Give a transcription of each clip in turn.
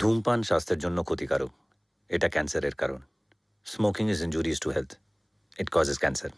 ধূমপান স্বাস্থ্যের জন্য ক্ষতিকারক। এটা ক্যান্সারের কারণ। Smoking is injurious to health. It causes cancer.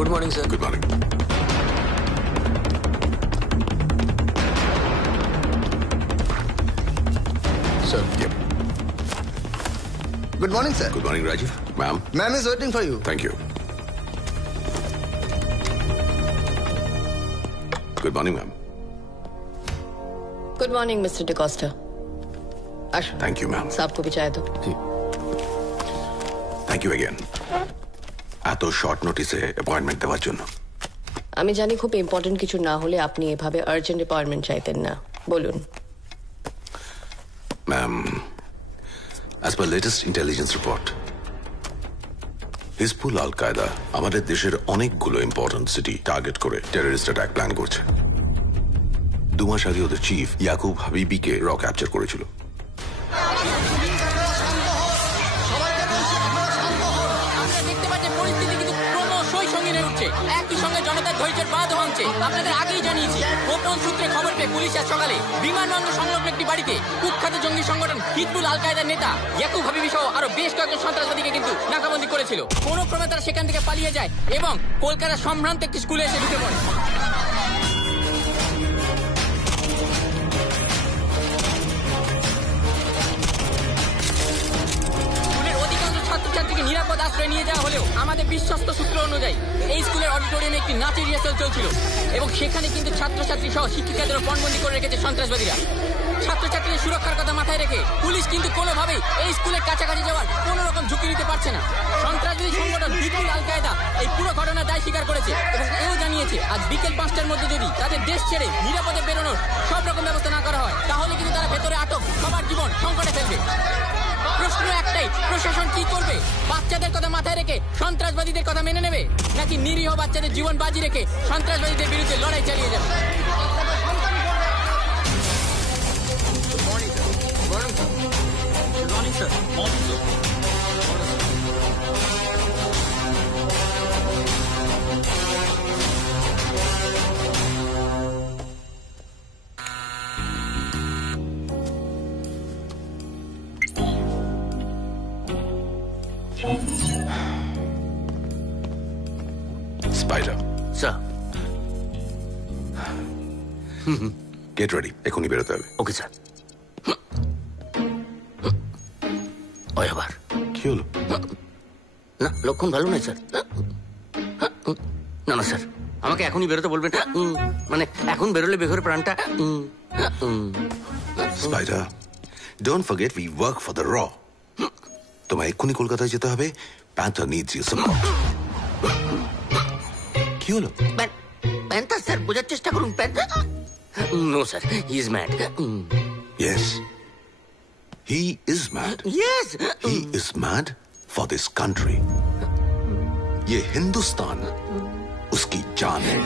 Good morning, sir. Good morning. Sir. Yep. Good morning, sir. Good morning, Rajiv. Ma'am. Ma'am is waiting for you. Thank you. Good morning, ma'am. Good morning, Mr. DeCosta. Ashu. Thank you, ma'am. साहब को भी चाय दो। Thank you again. এত short নোটিসে appointment দেওয়ার জন্য। আমি জানি খুব ইম্পর্টেন্ট কিছু না হলে আপনি এভাবে আর্জেন্ট অ্যাপয়েন্টমেন্ট চাইতেন না। বলুন। Ma'am, as per latest intelligence report, Hizbul Al Qaeda আমাদের দেশের অনেকগুলো ইম্পর্টেন্ট সিটি টার্গেট করে টেররিস্ট অ্যাটাক প্ল্যান করছে। 2 মাস আগে ওদের চিফ ইয়াকুব হাবিবিকে র ক্যাপচার করেছিল। একই সঙ্গে জনতার ধৈর্যের বাঁধ ভাঙছে। আপনাদের আগেই জানিয়েছি, গোপন সূত্রে খবর পেয়ে পুলিশ আজ সকালে বিমানবন্দর সংলগ্ন একটি বাড়িতে কুখ্যাত জঙ্গি সংগঠন হিজবুল আল কায়দার নেতা ইয়াকুব হাবিবি সহ আরো বেশ কয়েকজন সন্ত্রাসবাদীকে কিন্তু নাকাবন্দি করেছিল। কোনো ক্রমে তারা সেখান থেকে পালিয়ে যায় এবং কলকাতার সম্ভ্রান্ত একটি স্কুলে এসে ঢুকে পড়ে। ছাত্রছাত্রীকে নিরাপদ আশ্রয় নিয়ে যাওয়া হলেও আমাদের বিশ্বস্ত সূত্র অনুযায়ী এই স্কুলের অডিটোরিয়ামে একটি নাচের রিহার্সাল চলছিল এবং সেখানে কিন্তু ছাত্রছাত্রী সহ শিক্ষিকাদেরও পণবন্দি করে রেখেছে সন্ত্রাসবাদীরা। ছাত্রছাত্রীদের সুরক্ষার কথা মাথায় রেখে পুলিশ কিন্তু কোনোভাবেই এই স্কুলের কাছাকাছি যাওয়ার কোনো রকম ঝুঁকি নিতে পারছে না। সন্ত্রাসবাদী সংগঠন হিজবুল আল কায়দা এই পুরো ঘটনার দায় স্বীকার করেছে এবং এও জানিয়েছে আজ বিকেল 5টার মধ্যে যদি তাদের দেশ ছেড়ে নিরাপদে বেরোনোর সব রকম ব্যবস্থা না করা হয় তাহলে কিন্তু তারা ভেতরে আটক সবার জীবন সংকটে ফেলবে। প্রশ্ন একটাই, প্রশাসন কি করবে? বাচ্চাদের কথা মাথায় রেখে সন্ত্রাসবাদীদের কথা মেনে নেবে নাকি নিরীহ বাচ্চাদের জীবন বাজি রেখে সন্ত্রাসবাদীদের বিরুদ্ধে লড়াই চালিয়ে যাবে? Spider. Sir. Get ready. এখনই বেরোতে হবে। Okay sir. ওই আবার কি হলো? না, লক্ষণ ভালো নয় স্যার। না না স্যার, আমাকে এখনই বেরোতে বলবেন। মানে এখন বেরোলে বেঘরে প্রাণটা। Spider, don't forget we work for the Raw. তোমায় এক্ষুনি কলকাতায় যেতে হবে। Panther needs your support. কি হলো? প্যান্থার স্যার, বোঝার চেষ্টা করুন। Panther? No sir, he is mad. Yes, he is mad. Yes, he is mad for this country. ये हिंदुस्तान उसकी जान है।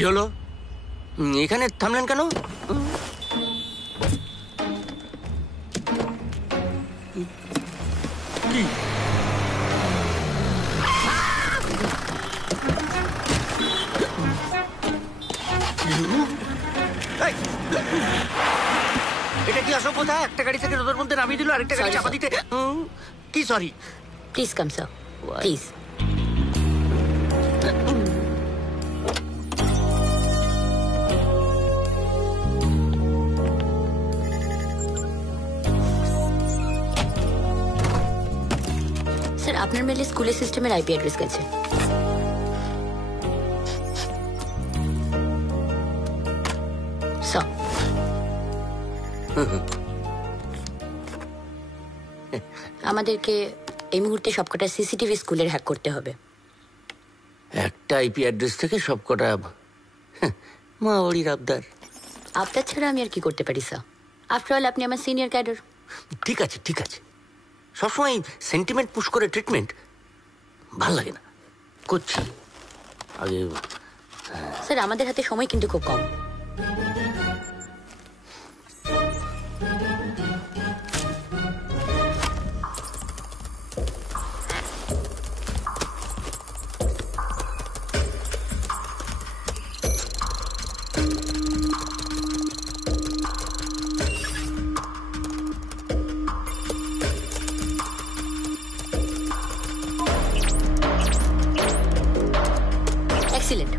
কি হলো? এখানে থামলেন কেন? কি? এটা কি অসভ্যতা? একটা গাড়ি থেকে রোদের মধ্যে নামিয়ে দিল, আরেকটা গাড়ি Sorry, চাপা sir. দিতে। কি sorry? Please come sir, please. Sir, আপনার মেলে স্কুলের সিস্টেমের আইপি অ্যাড্রেস গেছে। স্যার, আমাদেরকে এই মুহূর্তে সবকটা সিসিটিভি স্কুলের হ্যাক করতে হবে। একটা আইপি অ্যাড্রেস থেকে সবকটা মা বাড়ির আবদার। আপনার ছাড়া আমি আর কি করতে পারি স্যার? আফটার অল আপনি আমার সিনিয়র ক্যাডার। ঠিক আছে, ঠিক আছে। সবসময় সেন্টিমেন্ট পুশ করে ট্রিটমেন্ট ভাল লাগে না। করছি আগে। স্যার, আমাদের হাতে সময় কিন্তু খুব কম। এক্সিলেন্ট।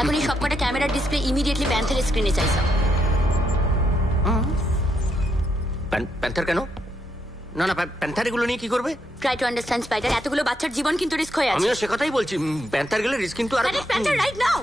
এখন এই সবকটা ক্যামেরার ডিসপ্লে ইমিডিয়েটলি প্যান্থের স্ক্রিনে চাই স্যার। প্যান্থার কেন? না না, প্যান্থার এগুলো নিয়ে কি করবে? ট্রাই টু আন্ডারস্ট্যান্ড স্পাইডার, এতগুলো বাচ্চার জীবন কিন্তু রিস্ক হয়ে আছে। আমিও সে কথাই বলছি। প্যান্থার গেলে রিস্ক কিন্তু আর Panther right now.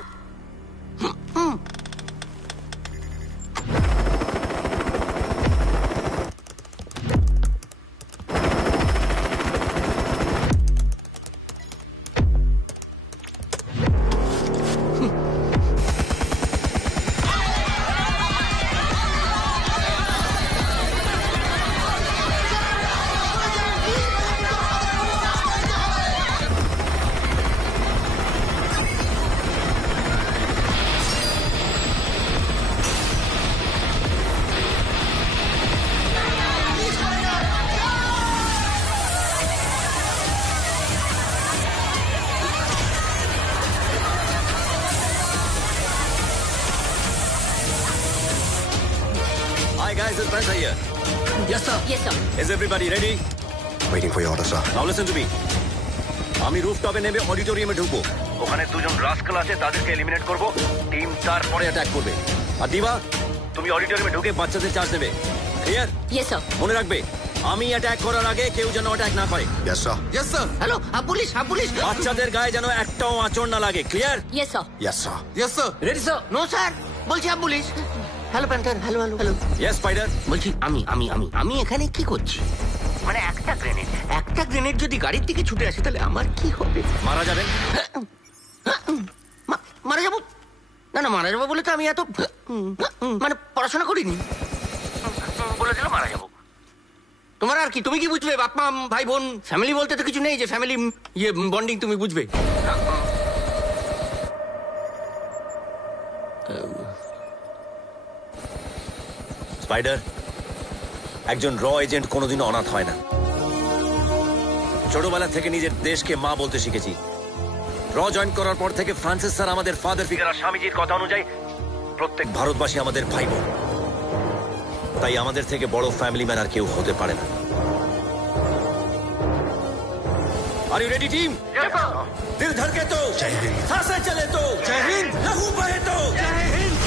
Hi guys, it's Panther here. Yes sir. Yes sir. Is everybody ready? Waiting for your order, sir. Now listen to me. আমি রুফটপে নেমে অডিটোরিয়ামে ঢুকবো। ওখানে দুজন রাস্কাল আছে, তাদেরকে এলিমিনেট করব। টিম তারপরে অ্যাটাক করবে। আর দিবা, তুমি অডিটোরিয়ামে ঢুকে বাচ্চাদের চার্জ নেবে। ক্লিয়ার? Yes sir. মনে রাখবে, আমি অ্যাটাক করার আগে কেউ যেন অ্যাটাক না করে। Yes, sir. Yes sir. Hello, police, police. বাচ্চাদের গায়ে যেন একটাও আঁচড় না লাগে। Clear? Yes sir. Yes, sir. Yes sir. Ready sir? No sir, বলছি police. Hello Panther, hello hello hello. Yes Spider. বলছি আমি এখানে কি করছি? মানে একটা গ্রেনেড যদি গাড়ির দিকে ছুটে আসে তাহলে আমার কি হবে? মারা যাবেন। মারা যাবো? না না, মারা যাবো বলে তো আমি এত মানে পড়াশোনা করিনি। বলেছিল মারা যাবো। তোমার আর কি, তুমি কি বুঝবে? বাপ মা, ভাই বোন, ফ্যামিলি বলতে তো কিছু নেই যে ফ্যামিলি বন্ডিং তুমি বুঝবে। স্পাইডার, একজন র এজেন্ট কোনোদিনও অনাথ হয় না। ছোটবেলা থেকে নিজের দেশকে মা বলতে শিখেছি। র জয়েন করার পর থেকে ফ্রান্সিস স্যার আমাদের ফাদার ফিগার, আর স্বামীজির কথা অনুযায়ী প্রত্যেক ভারতবাসী আমাদের ভাই বোন। তাই আমাদের থেকে বড় ফ্যামিলি ম্যান আর কেউ হতে পারে না। Are you ready team? দিল ধড়কে তো, सांसें चले तो, जय हिंद, लहू बहे तो, जय हिंद।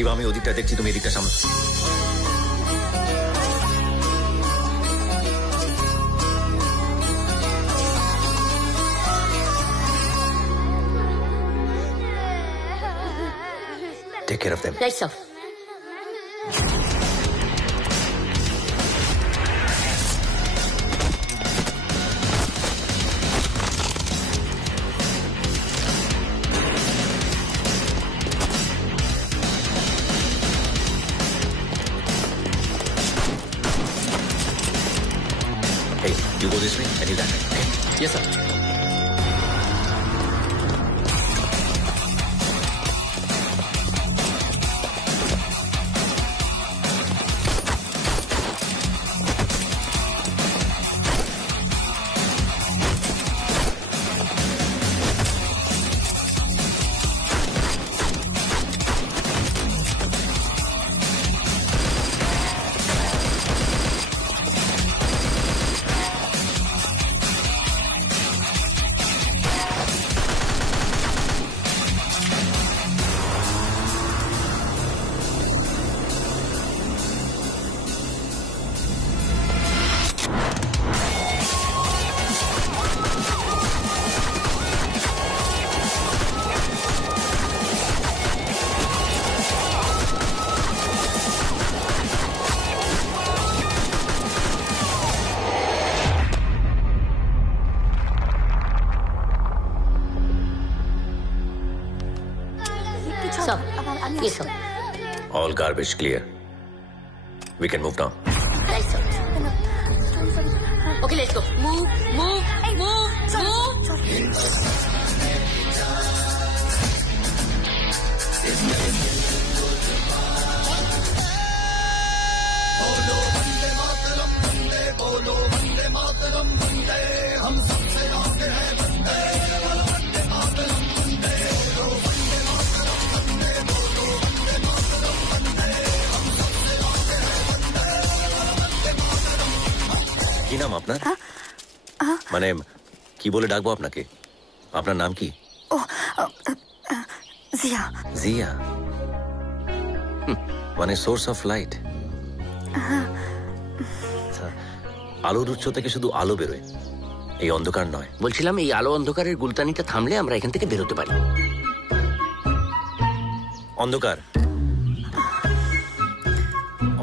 দিবা, আমি ওদিকটা দেখছি, তুমি এদিকটা সামনে। Take care of them. Right sir. Hey, you go this way and you that way. Okay? Yes sir. Sir, yes sir. All garbage clear. We can move now. Right sir. Okay, let's go. Move, move, move, move. কি নাম আপনার? মানে কি বলে ডাকবো আপনাকে? আপনার নাম কি? জিয়া। জিয়া? মানে সোর্স অফ লাইট। আলোর উৎস থেকে শুধু আলো বেরোয়, এই অন্ধকার নয়। বলছিলাম এই আলো অন্ধকারের গুলতানিটা থামলে আমরা এখান থেকে বেরোতে পারি। অন্ধকার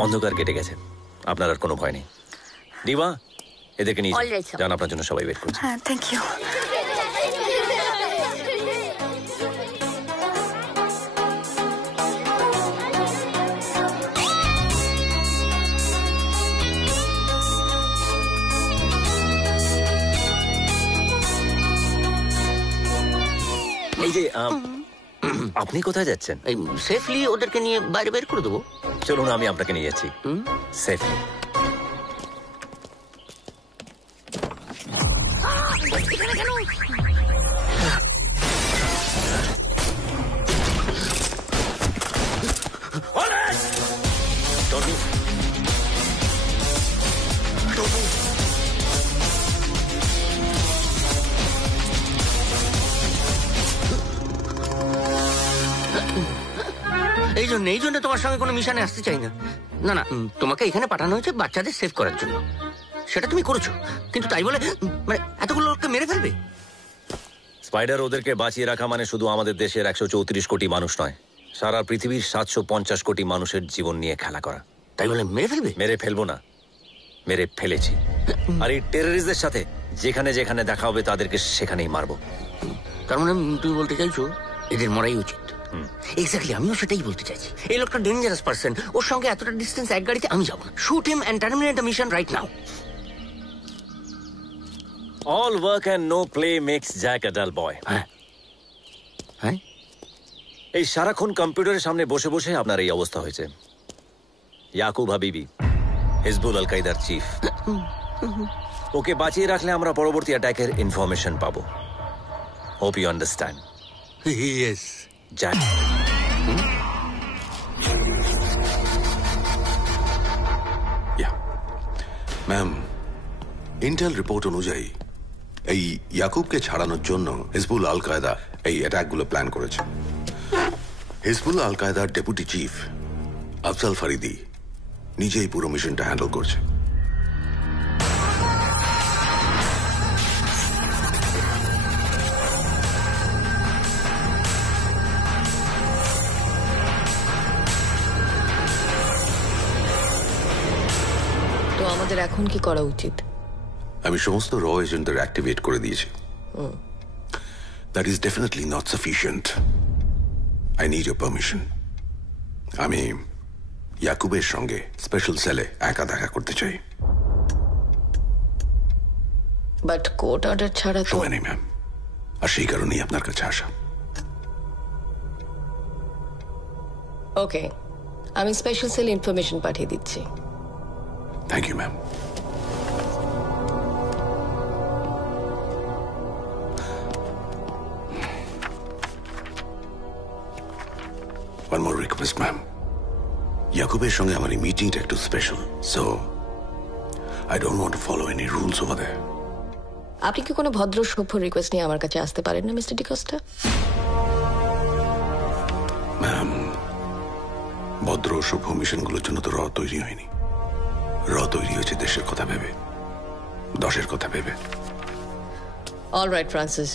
অন্ধকার কেটে গেছে, আপনার আর কোনো ভয় নেই। দিবা, এদেরকে নিয়ে All right, sir. যান, আপনার জন্য সবাই ওয়েট করছে। হ্যাঁ, থ্যাংক ইউ। এই যে আপনি কোথায় যাচ্ছেন? এই সেফলি ওদেরকে নিয়ে বাইরে বের করে দেবো। চলুন, আমি আপনাকে নিয়ে যাচ্ছি সেফলি। এই জন্য তোমার সঙ্গে কোনো মিশনে আসতে চাই না। না না, তোমাকে এখানে পাঠানো হয়েছে বাচ্চাদের সেভ করার জন্য। সেটা তুমি করেছো, কিন্তু তাই বলে মানে এতগুলো লোককে মেরে ফেলবে? স্পাইডার, ওদেরকে বাঁচিয়ে রাখা মানে শুধু আমাদের দেশের 134 কোটি মানুষ নয়, সারা পৃথিবীর 750 কোটি মানুষের জীবন নিয়ে খেলা করা। তাই বলে মেরে ফেলবে? মেরে ফেলবো না, মেরে ফেলেছি। আর এই টেররিস্টদের সাথে যেখানে যেখানে দেখা হবে তাদেরকে সেখানেই মারবো। তার মানে তুমি বলতে চাইছো এদের মরাই উচিত? এক্স্যাক্টলি, আমিও সেটাই বলতে চাইছি। এই লোকটা ডেঞ্জারাস পার্সন, ওর সঙ্গে এতটা ডিস্টেন্স এক গাড়িতে আমি যাবো না। Shoot him and terminate the mission right now. All work and no play makes Jack a dull boy. হ্যাঁ হ্যাঁ, এই সারাক্ষণ কম্পিউটারের সামনে বসে বসে আপনার এই অবস্থা হয়েছে। ইয়াকুব হাবিবি, হিজবুল আল কায়দার চিফ, ওকে বাঁচিয়ে রাখলে আমরা পরবর্তী অ্যাটাকের ইনফরমেশন পাবো। Hope you understand. Yes. Jack, ma'am, Intel report অনুযায়ী এই ইয়াকুবকে ছাড়ানোর জন্য হিজবুল আল কায়দা এই অ্যাটাকগুলো প্ল্যান করেছে। হিজবুল আল কায়দার ডেপুটি চিফ আফজাল ফারিদি নিজেই পুরো মিশনটা হ্যান্ডেল করছে। তো আমাদের এখন কি করা উচিত? আমি সমস্ত র এজেন্টদের অ্যাক্টিভেট করে দিয়েছি। That is definitely not sufficient. I need your permission. আমি ইয়াকুবের সঙ্গে স্পেশাল সেলে একা দেখা করতে চাই। বাট কোর্ট অর্ডার ছাড়া তো। সময় নেই ম্যাম, আর সেই কারণেই আপনার কাছে আসা। ওকে, আমি স্পেশাল সেল ইনফরমেশন পাঠিয়ে দিচ্ছি। Thank you ma'am. One more request, ma'am. ইয়াকুবের সঙ্গে আমার এই মিটিংটা একটু special, so I don't want to follow any rules over there. আপনি কি কোনো ভদ্র সভ্য রিকোয়েস্ট নিয়ে আমার কাছে আসতে পারেন না মিস্টার ডিকোস্টা? ম্যাম, ভদ্র সভ্য মিশনগুলোর জন্য তো র তৈরি হয়নি। র তৈরি হয়েছে দেশের কথা ভেবে, দশের কথা ভেবে। All right, Francis.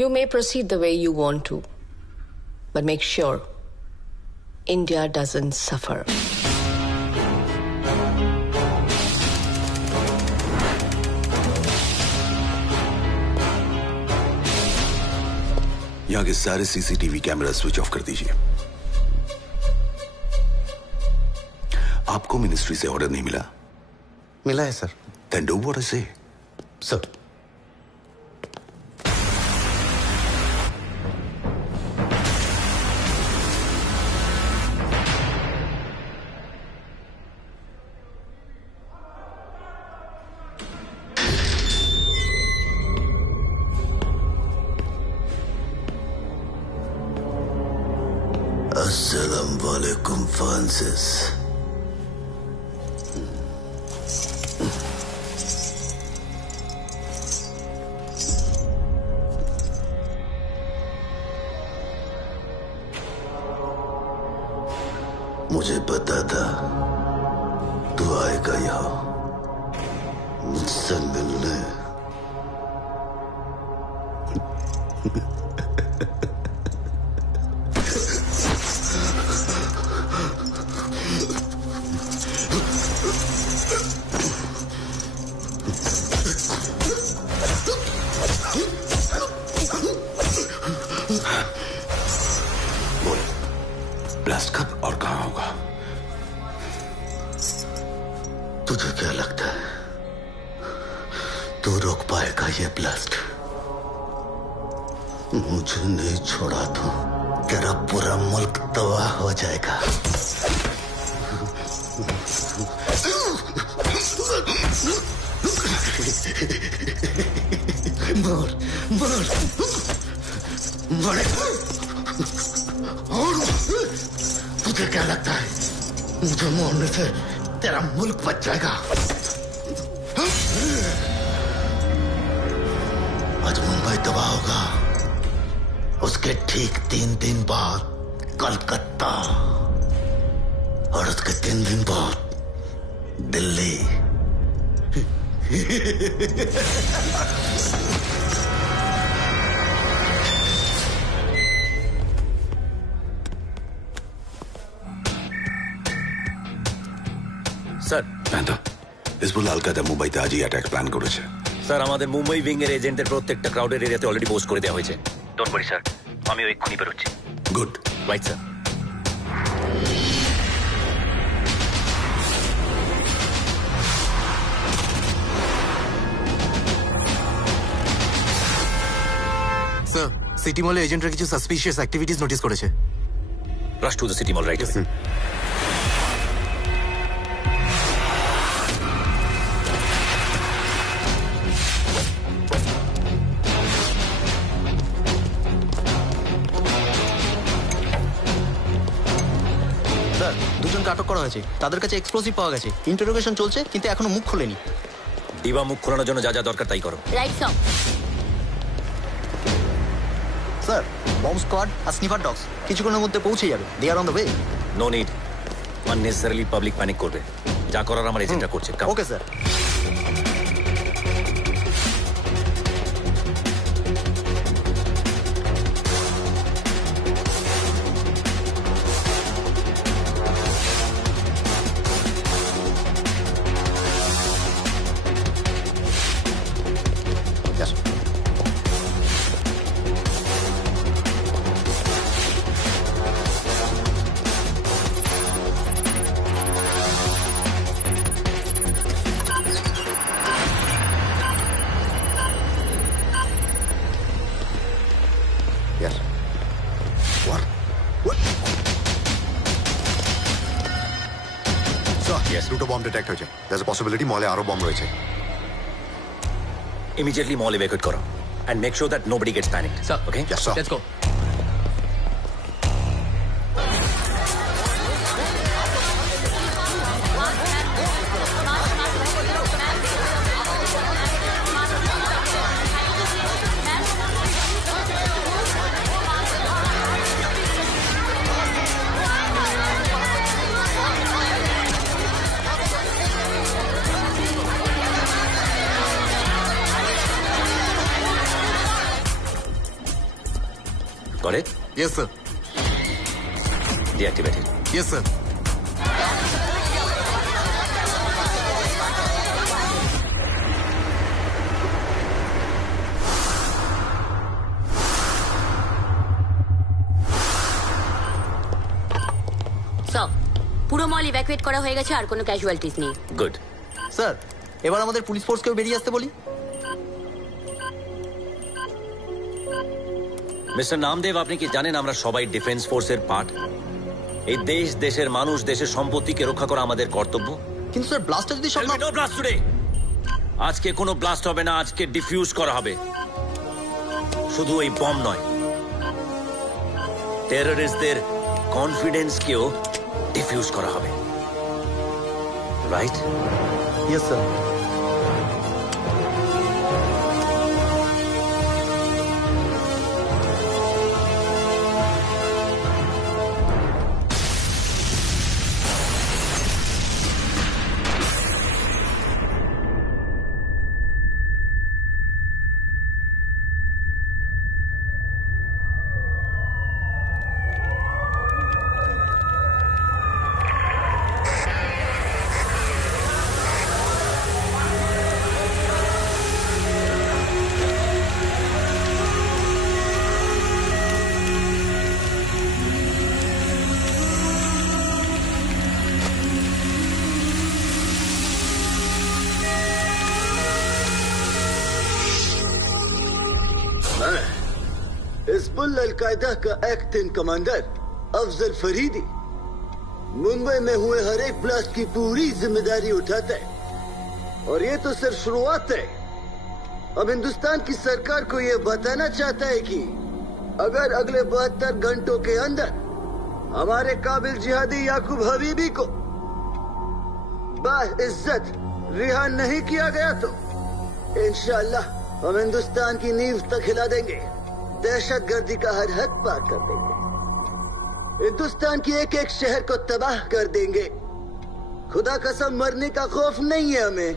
You may proceed the way you want to, but make sure India doesn't suffer. यहाँ के सारे सीसीटीवी कैमरा स्विच ऑफ कर दीजिए। आपको मिनिस्ट्री से ऑर्डर नहीं मिला? मिला है sir. Then do what I say. Sir अस्सलाम वालेकुम फ्रांसिस। मुझे पता था तू आएगा यहाँ मुझसे मिलने। ब्लास्ट कब और कहाँ होगा? तुझे क्या लगता है तू रोक पाएगा ये ब्लास्ट? मुझे नहीं छोड़ा तो तेरा पूरा मुल्क तबाह हो जाएगा। बोल बोल बोले। तुझे क्या लगता है मुझे मारने से तेरा मुल्क बच जाएगा? आज मुंबई तबाह होगा, उसके ठीक 3 दिन बाद कलकत्ता, और उसके 3 दिन बाद दिल्ली। স্যার, হিজবুল আল কায়দা মুম্বাইতে আজই অ্যাটাক প্ল্যান করেছে। স্যার, আমাদের মুম্বাই উইং এর এজেন্টের প্রত্যেকটা ক্রাউডের এরিয়াতে অলরেডি পোস্ট করে দেওয়া হয়েছে। ডোন্ট ওয়ারি স্যার, আমি এক্ষুনি বেরোচ্ছি। Good. Right sir. Sir, city মলে এজেন্টরা কিছু সাসপিশিয়াস অ্যাক্টিভিটিস নোটিস করেছে। Rush to the city mall, right? Sir, দুজনকে আটক করা হয়েছে। তাদের কাছে এক্সপ্লোসিভ পাওয়া গেছে। ইন্টারোগেশন চলছে, কিন্তু এখনো মুখ খোলেনি। দিবা মুখ খোলানোর জন্য যা যা দরকার তাই করো। Right sir. Sir, bomb squad আর স্নিফার ডগস কিছুক্ষণের মধ্যে পৌঁছে যাবে। They are on the way. No need, unnecessarily public panic করবে। যা করার আমার এজেন্টটা করছে। Okay sir. Yes. What? What? Sir, Yes. দুটো বম্ব ডিটেক্ট হয়েছে। There's a possibility মলে আরো বম্ব রয়েছে। ইমিডিয়েটলি মল ইভ্যাকুয়েট করো and make sure that nobody gets panicked. Sir. Okay? Yes, sir. Let's go. Got it? Yes, sir. Deactivate it. Yes, sir. সব পুরো মল evacuate করা হয়ে গেছে, আর কোনো ক্যাজুয়ালিটিস নেই। Good. স্যার, এবার আমাদের পুলিশ ফোর্সকেও বেরিয়ে আসতে বলি। মিস্টার নামদেব, আপনি কি জানেন আমরা সবাই ডিফেন্স ফোর্সের পার্ট? এই দেশ, দেশের মানুষ, দেশের সম্পত্তিকে রক্ষা করা আমাদের কর্তব্য। কিন্তু স্যার, ব্লাস্টটা যদি সব No blast today. আজকে কোনো ব্লাস্ট হবে না, আজকে ডিফিউজ করা হবে। শুধু এই বম নয়, টেররিস্টদের কনফিডেন্সকেও ডিফিউজ করা হবে। Right? Yes sir. Hizbul al Qaeda का एक्टिंग कमांडर अफजल फरीदी मुंबई में हुए हर एक ब्लास्ट की पूरी जिम्मेदारी उठाता है, और ये तो सिर्फ शुरुआत है। अब हिंदुस्तान की सरकार को ये बताना चाहता है कि अगर अगले 72 घंटों के अंदर हमारे काबिल जिहादी याकूब हबीबी को बाइज्जत रिहा नहीं किया गया तो इंशाअल्लाह हम हिंदुस्तान की नींव तक हिला देंगे, दहशतगर्दी का हर हद पार कर देंगे, हिंदुस्तान की एक एक शहर को तबाह कर देंगे। खुदा कसम मरने का खौफ नहीं है हमें,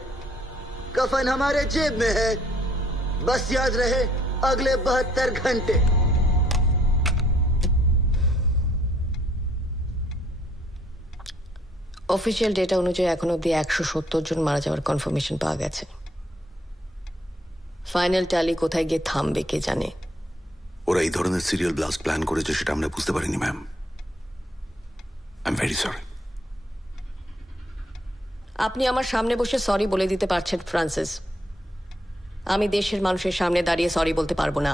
कफन हमारे जेब में है। बस याद रहे अगले 72 घंटे। অফিসিয়াল ডেটা অনুযায়ী এখন অব্দি 170 জন মারা যাওয়ার কনফার্মেশন পাওয়া গেছে। ফাইনাল ট্যালি কোথায় গিয়ে থামবে কে জানে। ওরা এই ধরনের সিরিয়াল ব্লাস্ট প্ল্যান করেছে সেটা আমরা বুঝতে পারিনি ma'am. I am very sorry. আপনি আমার সামনে বসে সরি বলে দিতে পারছেন ফ্রান্সিস, আমি দেশের মানুষের সামনে দাঁড়িয়ে সরি বলতে পারবো না,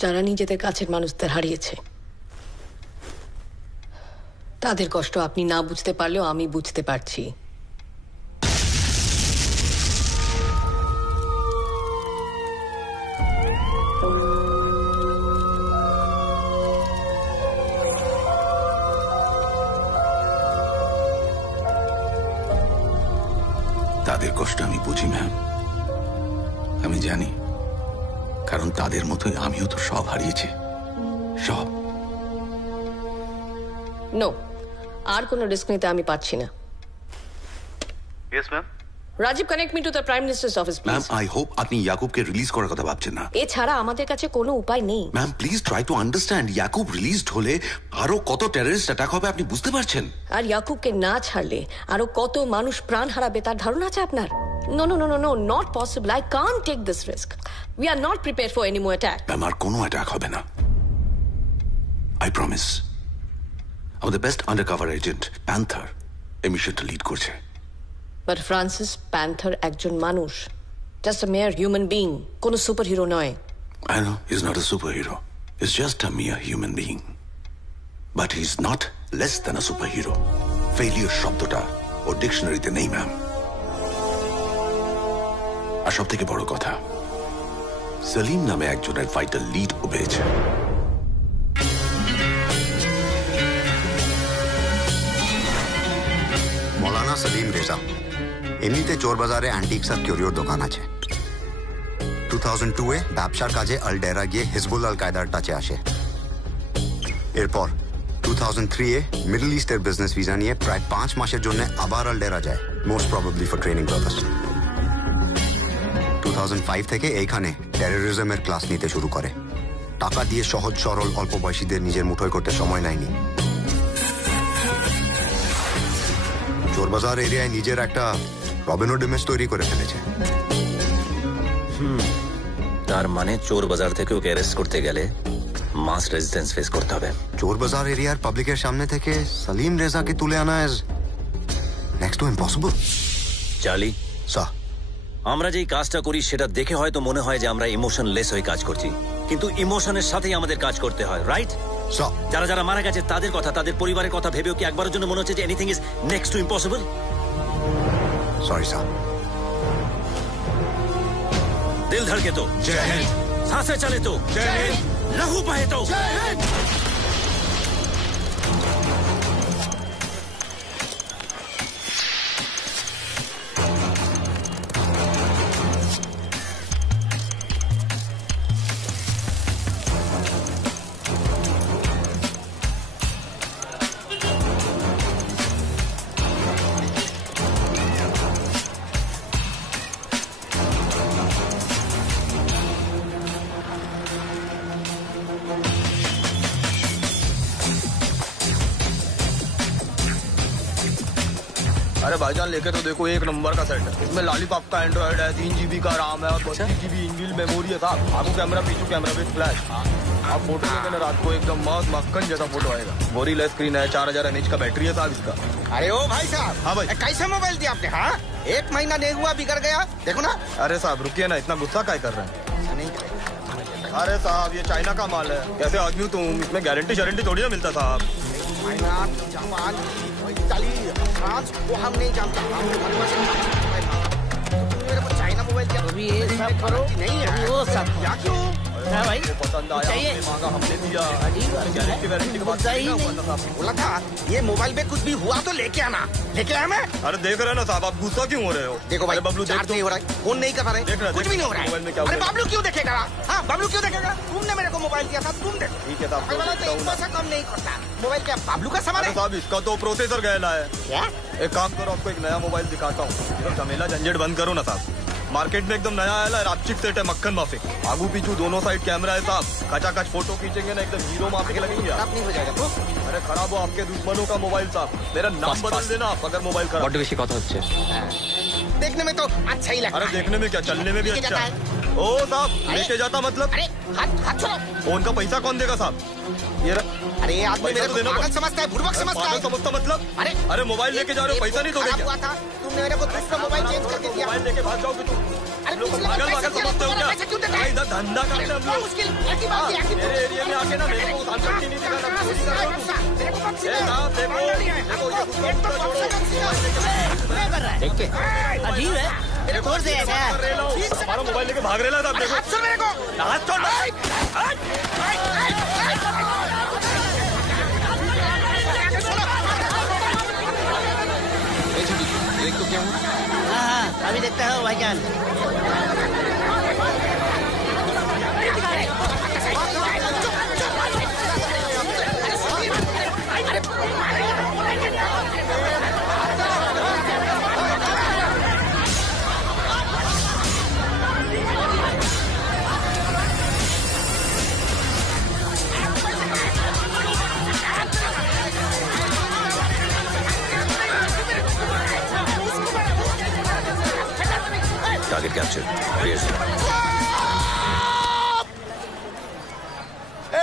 যারা নিজেদের কাছের মানুষদের হারিয়েছে। তাদের কষ্ট আপনি না বুঝতে পারলেও আমি বুঝতে পারছি। তাদের কষ্ট আমি বুঝি ম্যাম, আমি জানি। কারণ তাদের মতোই আমিও তো সব হারিয়েছি, সব। নো, আর কোনো রিস্ক নিতে আমি পারছি না। Yes ma'am. Rajiv, connect me to the prime minister's office ma'am, please. I hope আপনি ইয়াকুবকে রিলিজ করার কথা ভাবছেন না। এছাড়া আমাদের কাছে কোনো উপায় নেই। Ma'am please try to understand, ইয়াকুব রিলিজড হলে আরো কত টেররিস্ট অ্যাটাক হবে আপনি বুঝতে পারছেন? আর ইয়াকুবকে না ছাড়লে আরো কত মানুষ প্রাণ হারাবে তার ধারণা আছে আপনার? No no no no no, not possible. I can't take this risk. We are not prepare for any more attack. Ma'am আর কোনো অ্যাটাক হবে না, আই প্রমিস। আমাদের বেস্ট আন্ডারকভার এজেন্ট প্যান্থার এই মিশনটা লিড করছে। বাট ফ্রান্সিস প্যান্থার একজন মানুষ, just a mere human being, কোনো সুপার হিরো নয়। I know he's not a superhero. He's just a mere human being. But he's not less than a superhero. Failure শব্দটা ওর ডিকশনারিতে নেই ma'am. আর সব থেকে বড় কথা, সেলিম নামে একজনের ভাইটাল লিড ও পেয়েছে। মৌলানা সলিম রেজা এমনিতে চোর বাজারে অ্যান্টিক্স আর কিউরিওর দোকান আছে। 2002-এ ব্যবসার কাজে আলডেরা গিয়ে হিজবুল আল কায়দার টাচে আসে। এরপর 2003-এ মিডল ইস্টের বিজনেস ভিসা নিয়ে প্রায় 5 মাসের জন্য আবার আলডেরা যায়, most probably for training purpose. 2005 থেকে এইখানে টেরোরিজমের ক্লাস নিতে শুরু করে। টাকা দিয়ে সহজ সরল অল্প বয়সীদের নিজের মুঠোয় করতে সময় নেয়নি। চোরবাজার এরিয়ায় নিজের একটা রবিনহুড ইমেজ তৈরি করে ফেলেছে। তার মানে চোর বাজার থেকে ওকে অ্যারেস্ট করতে গেলে মাস রেজিস্ট্যান্স ফেস করতে হবে। চোরবাজার এরিয়ার পাবলিকের সামনে থেকে সলিম রেজাকে তুলে আনা is next to impossible. Charlie sir, আমরা যেই কাজটা করি সেটা দেখে হয়তো মনে হয় যে আমরা ইমোশনলেস হয়ে কাজ করছি, কিন্তু ইমোশনের সাথেই আমাদের কাজ করতে হয়, রাইট? স্যার, যারা যারা মারা গেছে তাদের কথা, তাদের পরিবারের কথা ভেবেও কি একবারের জন্য মনে হচ্ছে যে anything is next to impossible? Sorry sir. दिल धड़के तो जय हिंद, सांसें चले तो जय हिंद, लहू बहे तो जय हिंद। अरे भाईजान लेके तो देखो, एक नंबर का सेट है। इसमें लॉलीपॉप का एंड्रॉइड है, 3 GB का RAM है और 32 GB इनबिल्ट मेमोरी है साहब। आगू कैमरा, पीछू कैमरा विद फ्लैश। आप फोटो लेके ना रात को एकदम मस्त मक्खन जैसा फोटो आएगा। गोरिल्ला स्क्रीन है, 4000 mAh का बैटरी है साहब इसका। अरे ओ भाई साहब। हाँ भाई। कैसा मोबाइल दिया आपने? हाँ, 1 महीना नहीं हुआ बिगड़ गया, देखो ना। अरे साहब रुकिए ना, इतना गुस्सा क्या कर रहे हैं? अरे साहब ये चाइना का माल है, कैसे आदमी तुम, इसमें गारंटी शारंटी थोड़ी ना मिलता साहब। चाइना, जापान, इटाली, फ्रांस, वो हम नहीं जानता। हम मेरे को चाइना मोबाइल दिया, अभी ये सब करो नहीं है वो सब। क्या क्यों? भाई पसंद आया, हमने मांगा, हमने दिया। गारंटी वारंटी की बात नहीं ना हुआ था साहब। बोला था ये मोबाइल में कुछ भी हुआ तो लेके आना। लेके आया मैं? अरे देख रहे ना साहब, आप गुस्सा क्यों हो रहे हो? देखो भाई, बबलू चार्ज नहीं हो रहा है, फोन नहीं कर रहे, कुछ भी नहीं हो रहा है। अरे बबलू क्यों देखेगा? हाँ, बबलू क्यों देखेगा? तुमने मेरे को मोबाइल दिया था, तुम देखो। ठीक है साहब, एक पैसा कम नहीं करता। मोबाइल क्या बबलू का सामान है? साहब इसका तो प्रोसेसर गया है। क्या? एक काम करो, आपको एक नया मोबाइल दिखाता हूँ। झमेला झंझट बंद करो ना साहब। मार्केट में एकदम नया आया है, रापचिक सेट है, मक्खन माफिक। आगू पीछू दोनों साइड कैमरा है साहब। खचाखच फोटो खींचेंगे ना, एकदम हीरो माफिक लगेंगे। नहीं हो जाएगा तो? अरे खराब हो आपके दुश्मनों का मोबाइल साहब। मेरा नाम बदल देना आप अगर मोबाइल खराब। বড্ড বেশি কথা হচ্ছে। देखने में तो अच्छा ही लगता अरे है। देखने में क्या, चलने में भी अच्छा है। ओ साहब लेके जाता मतलब? अरे हाथ छोड़ो। फोन का पैसा कौन देगा साहब? ये अरे आदमी मेरे को पागल समझता है, बुड़बक समझता है। समझता मतलब? अरे मोबाइल लेके जा रहे हो, पैसा नहीं दोगे क्या? हुआ था, तुमने मेरे को दूसरा मोबाइल चेंज करके दिया। मोबाइल लेके भाग जाओगे तुम। अरे लोग पागल पागल समझते हो क्या? इधर धंधा करते हम लोग। मुश्किल ऐसी बात है। मेरे एरिया में आके ना मेरे को धमकी नहीं दिखाना। अजीब है, मेरे को हमारा मोबाइल लेके भाग रहे साहब। देखो मेरे को हाथ छोड़। देखो क्या हुआ? हाँ, अभी देखता हूँ भाईजान। Target capture.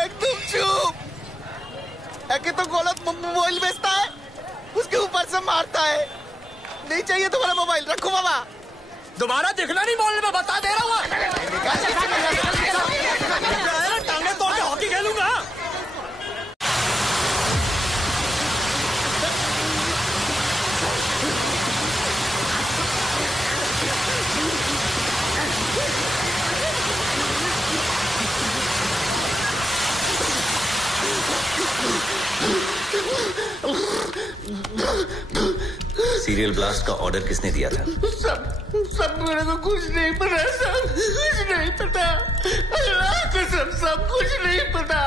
एकदम चुप। एके तो गलत मोबाइल बेचता है, उसके ऊपर से मारता है। नहीं चाहिए तुम्हारा मोबाइल, रखो बाबा। दोबारा दिखना नहीं मॉल में, बता दे रहा हूँ। टांगे तोड़ के हॉकी खेलूंगा। सीरियल ब्लास्ट का ऑर्डर किसने दिया था? सब मेरे को कुछ नहीं पता, सब कुछ नहीं पता, अल्लाह कसम सब कुछ नहीं पता।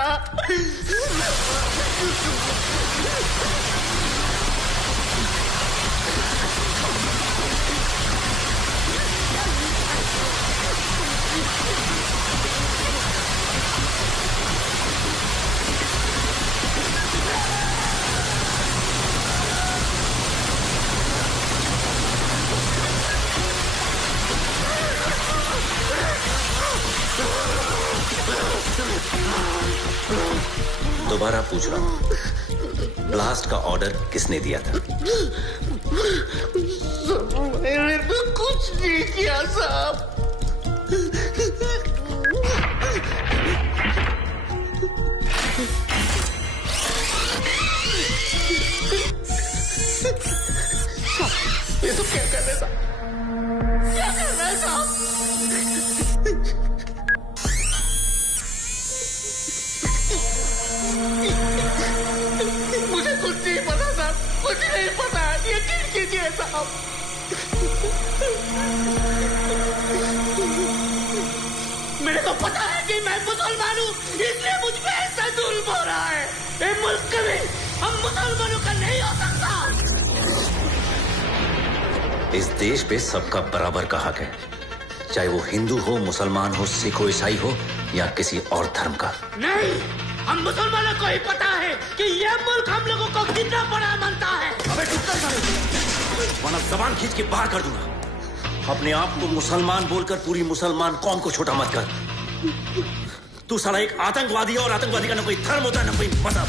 दोबारा पूछ रहा हूँ, ब्लास्ट का ऑर्डर किसने दिया था? मैंने तो कुछ नहीं किया साहब। ये तो क्या कर रहे साहब? क्या कर रहे साहब? मुझे कुछ नहीं पता साहब, कुछ नहीं पता, यकीन कीजिए साहब। मेरे को पता है कि मैं मुसलमान हूँ, इसलिए मुझ पे ऐसा जुल्म हो रहा है। ये मुल्क कभी हम मुसलमानों का नहीं हो सकता। इस देश पे सबका बराबर का हक है, चाहे वो हिंदू हो, मुसलमान हो, सिख हो, ईसाई हो या किसी और धर्म का। नहीं, हम मुसलमानों को ही पता है कि ये मुल्क हम लोगों को कितना बड़ा मानता है। अबे चुप कर साले, वरना जबान खींच के बाहर कर दूंगा। अपने आप को मुसलमान बोलकर पूरी मुसलमान कौम को छोटा मत कर। तू साला एक आतंकवादी है, और आतंकवादी का ना कोई धर्म होता है ना कोई मजहब।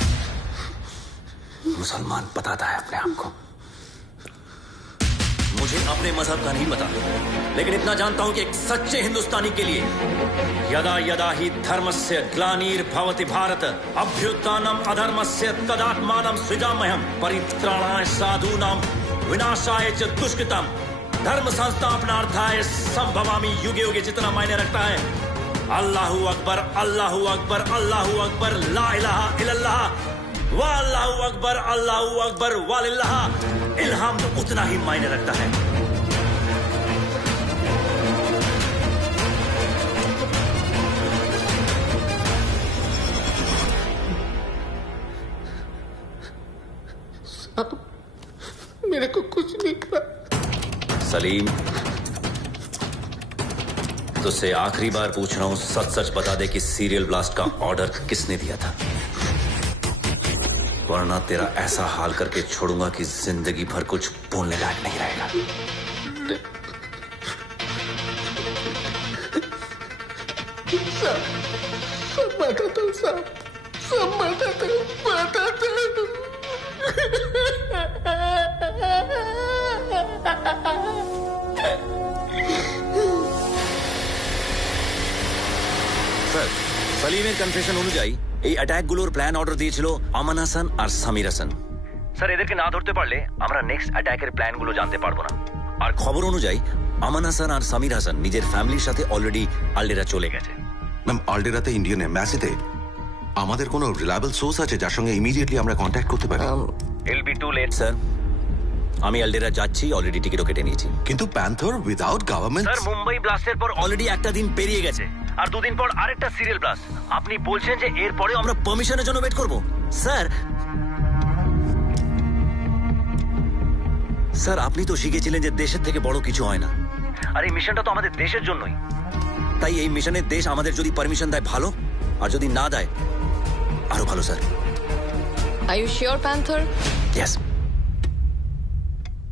मुसलमान बताता है अपने आप को। मुझे अपने मजहब का नहीं पता, लेकिन इतना जानता हूं कि एक सच्चे हिंदुस्तानी के लिए यदा यदा ही धर्मस्य ग्लानिर्भवति भारत अभ्युत्थानम अधर्मस्य तदात्मानं सृजाम्यहं परित्राणाय साधूनां विनाशाय च दुष्कृतम् धर्म संस्थापनार्थाय संभवामि युगे युगे। जितना मायने रखता है अल्लाहू अकबर, अल्लाहू अकबर, अल्लाहू अकबर, ला इलाहा इल्लल्लाह, वाल्लाहू अकबर, अल्लाहू अकबर, वालिल्लाह इल्हाम, तो उतना ही मायने रखता है। मेरे को कुछ नहीं पता। सलीम, तुझसे आखिरी बार पूछ रहा हूं, सच सच बता दे कि सीरियल ब्लास्ट का ऑर्डर किसने दिया था, वरना तेरा ऐसा हाल करके छोड़ूंगा कि जिंदगी भर कुछ बोलने लायक नहीं रहेगा। सब बताता हूँ साहब, सब बताता हूँ, बताता हूँ। স্যার, সালিমের কনফেশন অনুযায়ী এই অ্যাটাকগুলোর প্ল্যান অর্ডার দিয়েছিল আমান হাসান আর সামির হাসান। স্যার, এদেরকে না ধরতে পারলে আমরা নেক্সট অ্যাটাকের প্ল্যানগুলো জানতে পারবো না। আর খবর অনুযায়ী আমান হাসান আর সামির হাসান নিজের ফ্যামিলির সাথে অলরেডি আলডেরা চলে গেছে। ম্যাম, আলডেরাতে ইন্ডিয়ান এম্বাসিতে আমাদের কোনো রিলায়েবল সোর্স আছে যার সঙ্গে ইমিডিয়েটলি আমরা কন্ট্যাক্ট করতে পারি? ইল বি টু লেট স্যার। আমি আলডেরা যাচ্ছি, অলরেডি টিকিটও কেটে নিয়েছি। কিন্তু panther without government? Sir, Mumbai ব্লাস্টের পর অলরেডি একটা দিন পেরিয়ে গেছে, আর দুদিন পর আরেকটা সিরিয়াল ব্লাস্ট। আপনি বলছেন যে এর পরেও আমরা পারমিশনের জন্য ওয়েট করব? স্যার, স্যার আপনি তো শিখেছিলেন যে দেশের থেকে বড় কিছু হয় না, আর এই মিশনটা তো আমাদের দেশের জন্যই। তাই এই মিশনের দেশ আমাদের যদি পারমিশন দেয় ভালো, আর যদি না দেয় আরো ভালো। Sir, Are you sure, Panther? Yes.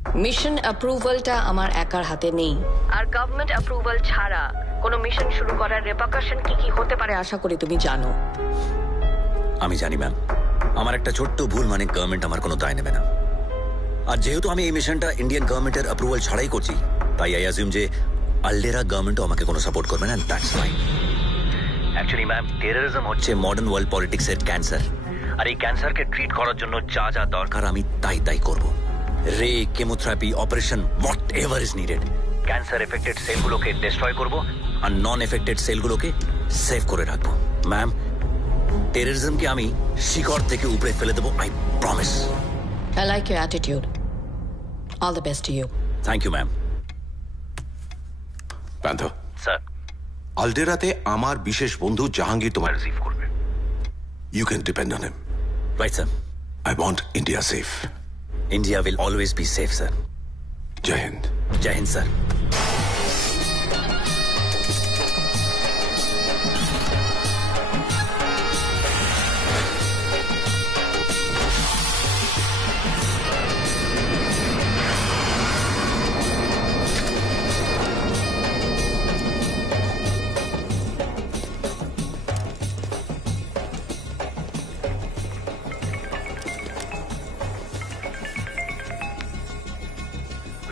Mission অ্যাপ্রুভালটা আমার একার হাতে নেই, আর গভর্নমেন্ট অ্যাপ্রুভাল ছাড়া কোনো মিশন শুরু করার রেপারকাশন কি কি হতে পারে আশা করি তুমি জানো। আমি জানি ম্যাম, আমার একটা ছোট্ট ভুল মানে গভর্নমেন্ট আমার কোনো দায় নেবে না। আর যেহেতু আমি এই মিশনটা ইন্ডিয়ান গভর্নমেন্টের অ্যাপ্রুভাল ছাড়াই করছি, তাই আই অ্যাজিউম যে আলডেরা গভর্নমেন্টও আমাকে কোনো সাপোর্ট করবে না, that's fine. Actually ma'am, terrorism হচ্ছে মডার্ন ওয়ার্ল্ড পলিটিক্সের ক্যান্সার, আর এই ক্যান্সারকে ট্রিট করার জন্য যা যা দরকার আমি তাই করব। Ray, chemotherapy, operation, whatever is needed. Cancer affected সেলগুলোকে ডিস্ট্রয় করব, আর নন এফেক্টেড সেলগুলোকে সেভ করে রাখবো। ম্যাম, টেররিজমকে আমি শিকড় থেকে উপরে ফেলে দেবো, I promise. I like your attitude. All the best to you. Thank you ma'am. Panther, sir, আলডেরাতে আমার বিশেষ বন্ধু জাহাঙ্গীর তোমার রিসিভ করবে। You can depend on him. Right sir. I want India safe. India will always be safe sir. Jai Hind. Jai Hind sir.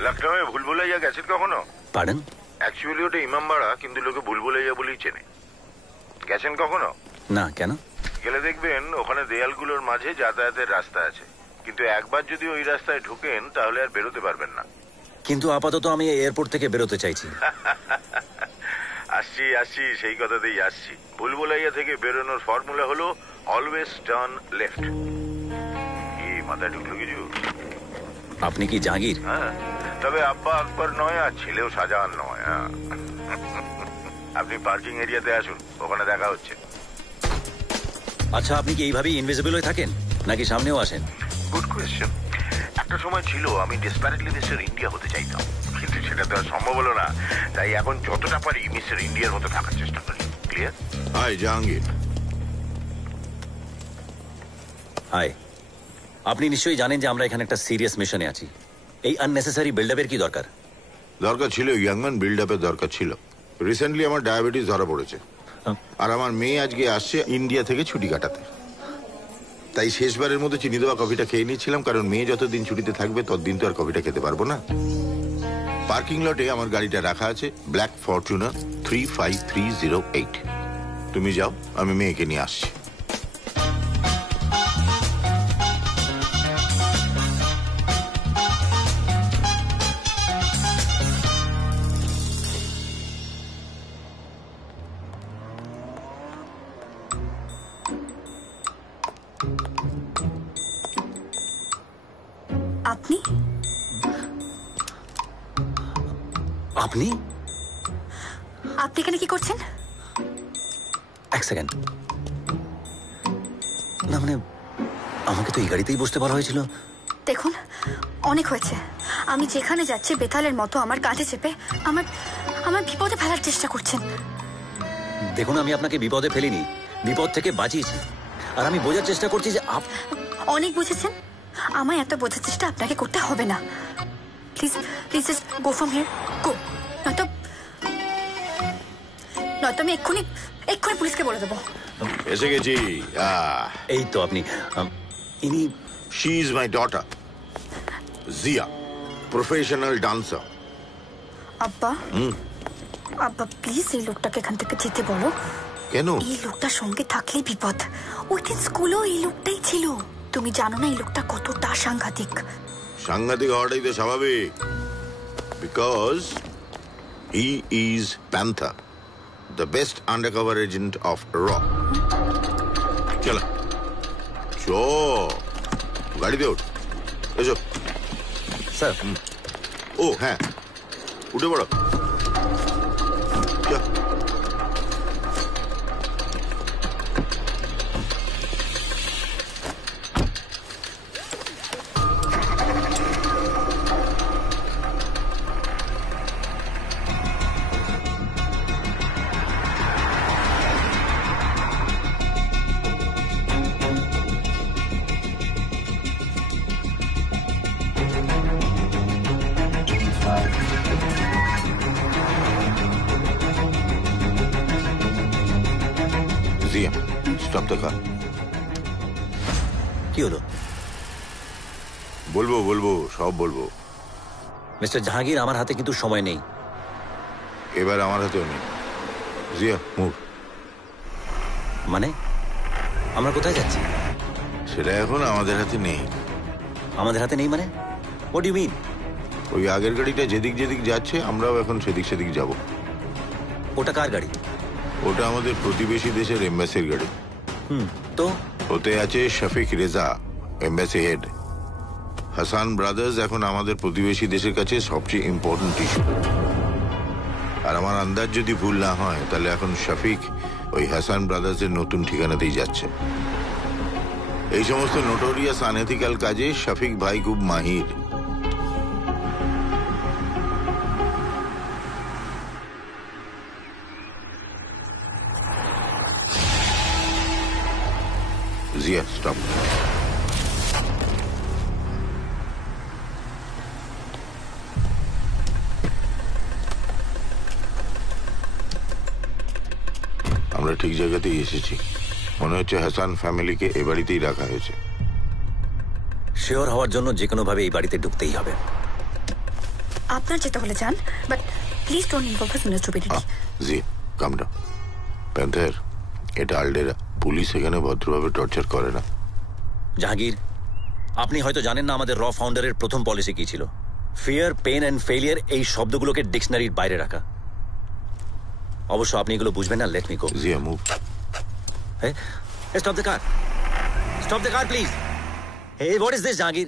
লখনৌয়ে ভুলভুলাইয়া গেছেন কখনো? পারেন? অ্যাকচুয়ালি ওটা ইমামবাড়া, কিন্তু লোকে ভুলভুলাইয়া বলেই চেনে। গেছেন কখনো? না, কেন? গেলে দেখবেন ওখানে দেয়ালগুলোর মাঝে যাতায়াতের রাস্তা আছে, কিন্তু একবার যদি ওই রাস্তায় ঢুকেন তাহলে আর বেরোতে পারবেন না। কিন্তু আপাতত আমি এয়ারপোর্ট থেকে বেরোতে চাইছি। আসছি, সেই কথাতেই আসছি। ভুলভুলাইয়া থেকে বেরোনোর ফর্মুলা হলো অলওয়েজ টার্ন লেফট। কি মাথায় ঢুকলো কিছু? আপনি কি জাহাঙ্গীর? হ্যাঁ, তবে আব্বা আকবর নয়, আর ছেলেও শাহজাহান নয়। আপনি পার্কিং এরিয়াতে আসুন, ওখানে দেখা হচ্ছে। আচ্ছা, আপনি কি এইভাবেই ইনভিজিবল হয়ে থাকেন নাকি সামনেও আসেন? Good question. একটা সময় ছিল আমি ডেসপারেটলি মিস্টার ইন্ডিয়া হতে চাইতাম, কিন্তু সেটা তো আর সম্ভব হলো না। তাই এখন যতটা পারি মিস্টার ইন্ডিয়ার মতো থাকার চেষ্টা করি। ক্লিয়ার? হাই জাহাঙ্গীর। হাই। আপনি নিশ্চয়ই জানেন যে আমরা এখানে একটা সিরিয়াস মিশনে আছি। এই আননেসেসারি বিল্ডআপের কি দরকার? দরকার ছিল ইয়াংম্যান বিল্ডআপের দরকার ছিল। রিসেন্টলি আমার ডায়াবেটিস ধরা পড়েছে, আর আমার মেয়ে আজকে আসছে ইন্ডিয়া থেকে ছুটি কাটাতে। তাই শেষবারের মতো চিনি দেওয়া কফিটা খেয়ে নিয়েছিলাম, কারণ মেয়ে যতদিন ছুটিতে থাকবে ততদিন তো আর কফিটা খেতে পারবো না। পার্কিং লটে আমার গাড়িটা রাখা আছে, ব্ল্যাক ফরচুনার 35308। তুমি যাও, আমি মেয়েকে নিয়ে আসছি। আপনি আপনি আপনি এখানে কি করছেন? এক সেকেন্ড। না মানে, আমাকে তো এই গাড়িতেই বসতে বলা হয়েছিল। দেখুন, অনেক হয়েছে। আমি যেখানে যাচ্ছি বেতালের মতো আমার কাঁধে চেপে আমার আমার বিপদে ফেলার চেষ্টা করছেন। দেখুন, আমি আপনাকে বিপদে ফেলিনি, বিপদ থেকে বাঁচিয়েছি। আর আমি বোঝার চেষ্টা করছি যে অনেক বুঝেছেন। আমায় এত বোঝার চেষ্টা আপনাকে করতে হবে না। Please please just go from here, go. নয়তো আমি এক্ষুনি পুলিশকে বলে দেবো। এসে গেছি। এই তো আপনি। ইনি she is my daughter Zia, professional dancer. আব্বা, আব্বা প্লিজ এই লোকটাকে এখান থেকে যেতে বলো। কেন? এই লোকটার সঙ্গে থাকলেই বিপদ। ওই দিন স্কুলেও এই লোকটাই ছিল। তুমি জানো না এই লোকটা কতটা সাংঘাতিক। সাংঘাতিক হওয়াটাই তো স্বাভাবিক, because he is panther, the best undercover agent of র। চলো গাড়িতে ওঠ। এসো স্যার। ও হ্যাঁ, উঠে পড়ো। Stop the car. কি হলো? বলবো সব বলবো। মিস্টার জাহাঙ্গীর, আমার হাতে কিন্তু সময় নেই। এবার আমার হাতেও নেই। জিয়া, মুভ। মানে আমরা কোথায় যাচ্ছি? সেটা এখন আমাদের হাতে নেই। আমাদের হাতে নেই মানে? What do you mean? ওই আগের গাড়িটা যেদিক যেদিক যাচ্ছে আমরাও এখন সেদিক সেদিক যাব। ওটা কার গাড়ি? ওটা আমাদের প্রতিবেশী দেশের এম্বাসির গাড়ি। তো ওতে আছে Shafiq Reza, embassy head. Hasan brothers এখন আমাদের প্রতিবেশী দেশের কাছে সবচেয়ে ইম্পর্টেন্ট ইস্যু। আর আমার আন্দাজ যদি ভুল না হয় তাহলে এখন শফিক ওই হাসান ব্রাদার্সের নতুন ঠিকানাতেই যাচ্ছে। এই সমস্ত নোটোরিয়াস আনএথিক্যাল কাজে শফিক ভাই খুব মাহির। জিয়া, স্টপ। আমরা ঠিক জায়গাতেই এসেছি। মনে হচ্ছে হাসান ফ্যামিলিকে এ বাড়িতেই রাখা হয়েছে। শিওর হওয়ার জন্য যে কোনো ভাবে এই বাড়িতে ঢুকতেই হবে। আপনার যেতে হলে যান, but please don't involve us in the stupidity. জি, কাম ডাউন। প্যান্থার, এটা আলডেরা। পুলিশ এখানে ভদ্রভাবে টর্চার করে না। জাহাঙ্গীর, আপনি হয়তো জানেন না আমাদের র ফাউন্ডারের প্রথম পলিসি কি ছিল। ফিয়ার, পেন অ্যান্ড ফেলিয়ার এই শব্দগুলোকে ডিকশনারির বাইরে রাখা। অবশ্য আপনি এগুলো বুঝবেন না। Let me go. Zia, move. Hey, stop the car. Stop the car, please. Hey, what is this, Jahangir?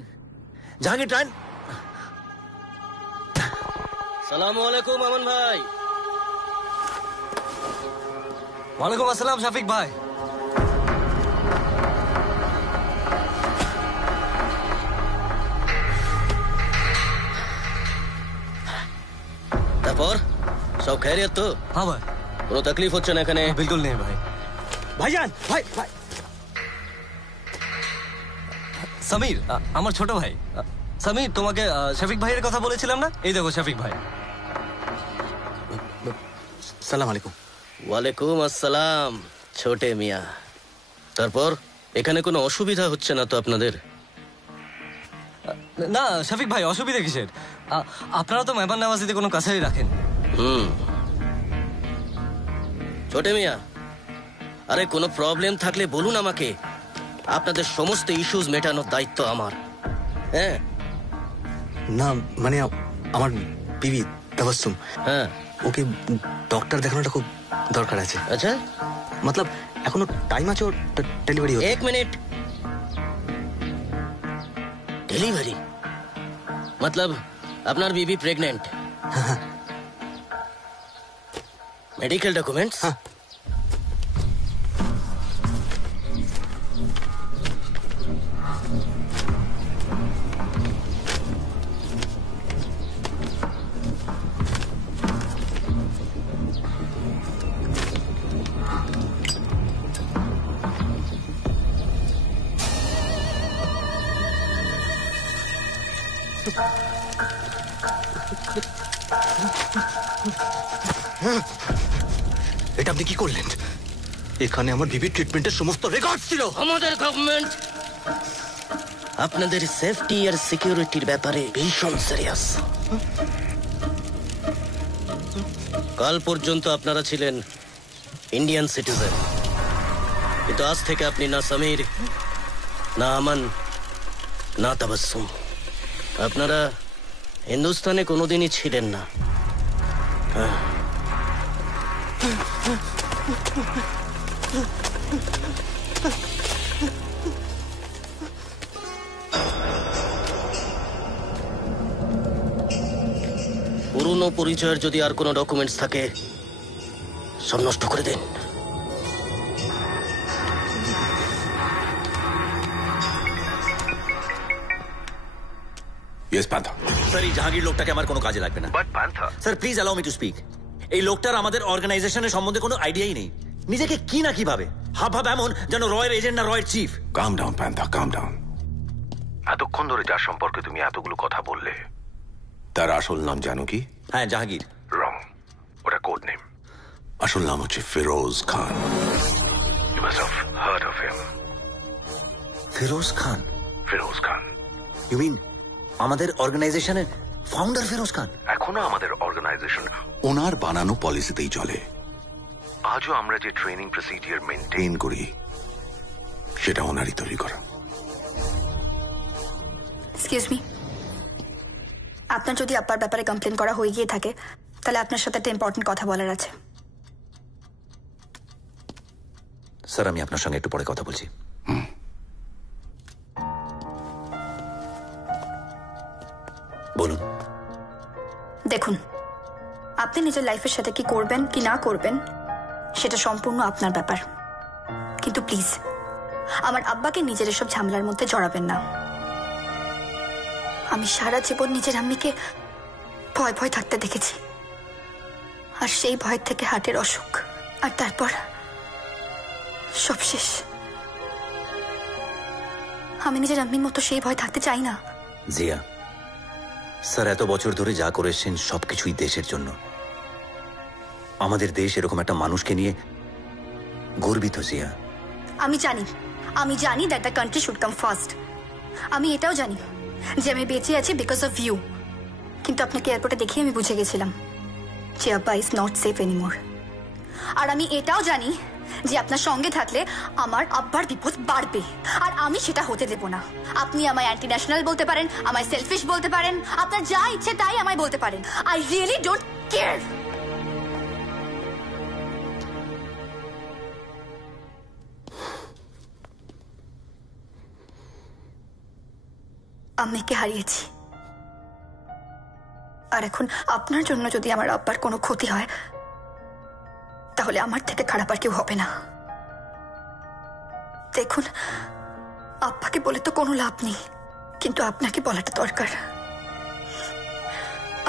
Jahangir, try and... সালামু আলাইকুম আমান ভাই। ওয়ালাইকুম আসসালাম শফিক ভাই। তারপর সব খেয়ারিয়াত তো? হ্যাঁ ভাই। কোনো তকলিফ হচ্ছে না এখানে? বিলকুল নেই ভাই। ভাইজান, ভাই। সমীর, আমার ছোট ভাই। সমীর, তোমাকে শফিক ভাইয়ের কথা বলেছিলাম না? এই দেখো শফিক ভাই। সালাম আলাইকুম। ওয়ালাইকুম আসসালাম ছোটে মিয়া। তারপর এখানে কোনো অসুবিধা হচ্ছে না তো আপনাদের? না শফিক ভাই, অসুবিধা কিসের? আপনারা তো মেহমান নামাজিতে কোনো কাছারি রাখেন। ছোটে মিয়া, আরে কোনো প্রবলেম থাকলে বলুন আমাকে। আপনাদের সমস্ত ইস্যুজ মেটানোর দায়িত্ব আমার। হ্যাঁ না মানে আমার বিবি তাবাসসুম, হ্যাঁ, ওকে ডক্টর দেখানোটা খুব দরকার আছে। আচ্ছা, মতলব এখনো টাইম আছে ওর ডেলিভারি হতে। এক মিনিট। ডেলিভারি মতলব আপনার বিবি প্রেগনেন্ট? Medical documents? এটা আপনি কি করলেন? এখানে আমার বিবির ট্রিটমেন্টের সমস্ত রেকর্ড ছিল। আমাদের গভর্নমেন্ট আপনাদের সেফটি আর সিকিউরিটির ব্যাপারে ভীষণ সিরিয়াস। কাল পর্যন্ত আপনারা ছিলেন ইন্ডিয়ান সিটিজেন, কিন্তু আজ থেকে আপনি না সমীর, না আমান, না তাবাসসুম। আপনারা হিন্দুস্তানে কোনোদিনই ছিলেন না। পুরনো পরিচয়ের যদি আর কোনো ডকুমেন্টস থাকে সব নষ্ট করে দিন। Yes panther. স্যার, এই জাহাঙ্গীর লোকটাকে আমার কোনো কাজে লাগবে না। But panther, sir please allow me to speak. এই লোকটার আমাদের অর্গানাইজেশনের সম্বন্ধে কোনো আইডিয়াই নেই। নিজেকে কি না কিভাবে হাবভাব এমন যেন রয়ের এজেন্ট না রয়ের চিফ। কাম ডাউন প্যান্থার, কাম ডাউন। এতক্ষণ ধরে যার সম্পর্কে তুমি এতগুলো কথা বললে তার আসল নাম জানো কি? হ্যাঁ, জাহাঙ্গীর। রং, ওটা কোড নেম। আসল নাম হচ্ছে Firoz Khan. must have heard of him. Firoz Khan? Firoz Khan. You mean আমাদের অর্গানাইজেশনের ফাউন্ডার ফিরোজ খান? এখনো আমাদের অর্গানাইজেশন ওনার বানানো পলিসিতেই চলে। আজও আমরা যে ট্রেনিং প্রসিডিওর মেনটেন করি সেটা ওনারই তৈরি করা। এক্সকিউজ মি, আপনার যদি আব্বার ব্যাপারে কমপ্লেন করা হয়ে গিয়ে থাকে তাহলে আপনার সাথে একটা ইম্পর্টেন্ট কথা বলার আছে। স্যার আমি আপনার সঙ্গে একটু পরে কথা বলছি। বলুন। দেখুন, আপনি নিজের লাইফের সাথে কি করবেন কি না করবেন সেটা সম্পূর্ণ আপনার ব্যাপার, কিন্তু প্লিজ আমার আব্বাকে নিজের এসব ঝামেলার মধ্যে জড়াবেন না। আমি সারা জীবন নিজের আম্মিকে ভয় ভয় থাকতে দেখেছি, আর সেই ভয় থেকে হার্টের অসুখ, আর তারপর সব শেষ। আমি নিজের আম্মির মতো সেই ভয় থাকতে চাই না। জিয়া স্যার এত বছর ধরে যা করেছেন সবকিছুই দেশের জন্য। আমাদের দেশ এরকম একটা মানুষকে নিয়ে গর্বিত জিয়া। আমি জানি that the country should come first. আমি এটাও জানি যে আমি বেঁচে আছি বিকজ অফ ইউ। কিন্তু আপনাকে এয়ারপোর্টে দেখে আমি বুঝে গেছিলাম যে আব্বা ইজ নট সেফ এনিমোর। আর আমি এটাও জানি যে আপনার সঙ্গে থাকলে আমার আব্বার বিপদ বাড়বে, আর আমি সেটা হতে দেব না। আপনি আমায় অ্যান্টি ন্যাশনাল বলতে পারেন, আমায় সেলফিশ বলতে পারেন, আপনার যা ইচ্ছে তাই আমায় বলতে পারেন। I really don't care. আম্মিকে হারিয়েছি, আর এখন আপনার জন্য যদি আমার আব্বার কোনো ক্ষতি হয় তাহলে আমার থেকে খারাপ আর কেউ হবে না। দেখুন, আব্বাকে বলে তো কোনো লাভ নেই, কিন্তু আপনাকে বলাটা দরকার।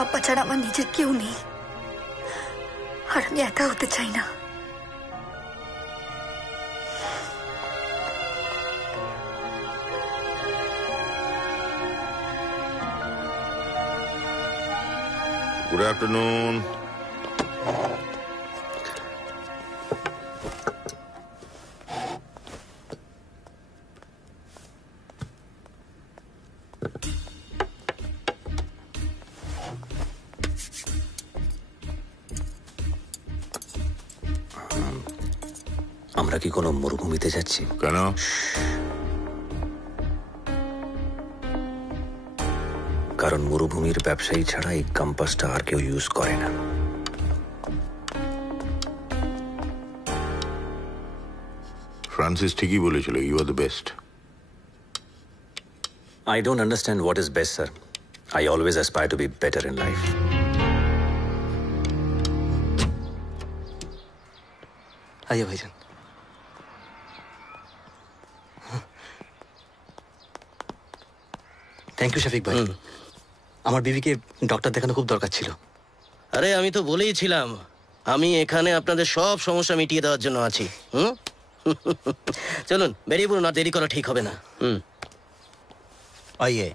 আব্বা ছাড়া আমার নিজের কেউ নেই, আর আমি একা হতে চাই না। Good afternoon. আমরা কি কোনো মরুভূমিতে যাচ্ছি? কেন? কারণ মরুভূমির ব্যবসায়ী ছাড়া এই কম্পাসটা আর কেউ ইউজ করে না। ফ্রান্সিস ঠিকই বলেছিল, you are the best. I don't understand what is best, sir. I always aspire to be better in life. आइए भाईजान। থ্যাংক ইউ শফিক ভাই। আমার বিবিকে ডক্টর দেখানো খুব দরকার ছিল। আরে আমি তো বলেইছিলাম আমি এখানে আপনাদের সব সমস্যা মিটিয়ে দেওয়ার জন্য আছি। চলুন বেরিয়ে পড়ুন, আর দেরি করা ঠিক হবে না। आइए।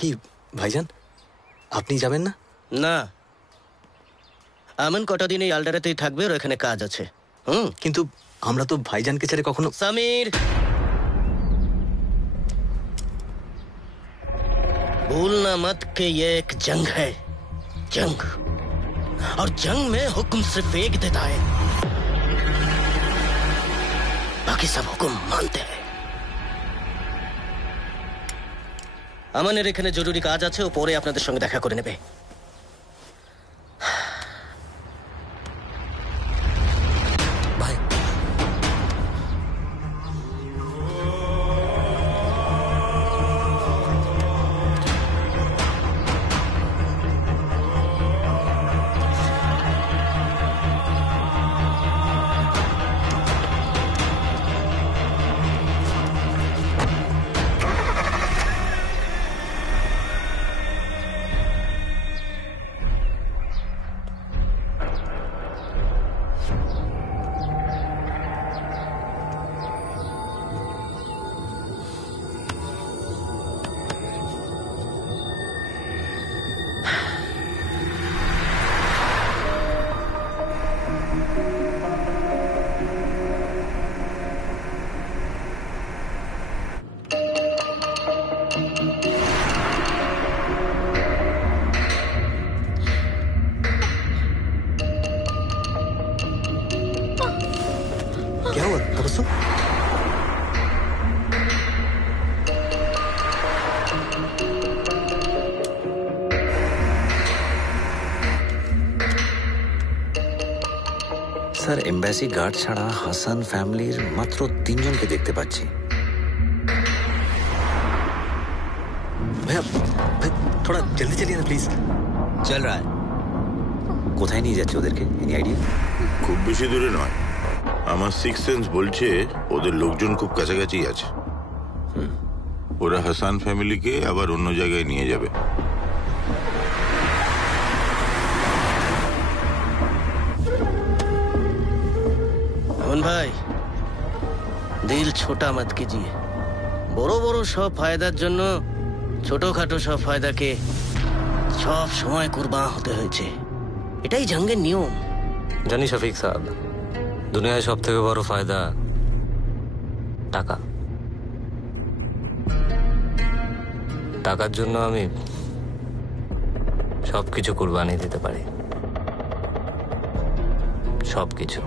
কি ভাইজান, আপনি যাবেন না? না, এমন কটা দিন এই আলডারাতেই থাকবে, ওর এখানে কাজ আছে। কিন্তু আমরা তো ভাইজানকে ছেড়ে কখনো। समीर, भूलना मत कि ये एक जंग है, जंग, और जंग में हुक्म सिर्फ एक देता है, बाकी सब हुक्म मानते हैं। আমানের এখানে জরুরি কাজ আছে, ও পরে আপনাদের সঙ্গে দেখা করে নেবে। বসো। স্যার এম্বাসি গার্ড ছাড়া হাসান ফ্যামিলির মাত্র 3 জনকে দেখতে পাচ্ছি। भैया थोड़ा जल्दी चलिए ना प्लीज। চল রা কোথায় নিয়ে যাচ্ছে ওদেরকে? Any idea? খুব বেশি দূরে নয়, আমার সিক্স সেন্স বলছে ওদের লোকজন খুব কাছাকাছি আছে। ওরা হাসান ফ্যামিলিকে আবার অন্য জায়গায় নিয়ে যাবে। अमन भाई दिल छोटा मत कीजिए। বড় বড় সব ফায়দার জন্য ছোটখাটো সব ফায়দাকে সব সময় কুরবান হতে হয়েছে, এটাই জঙ্গের নিয়ম। জানি শফিক সাহেব, দুনিয়ায় সব থেকে বড় ফায়দা টাকা। টাকার জন্য আমি সবকিছু কুরবানি দিতে পারি, সবকিছু।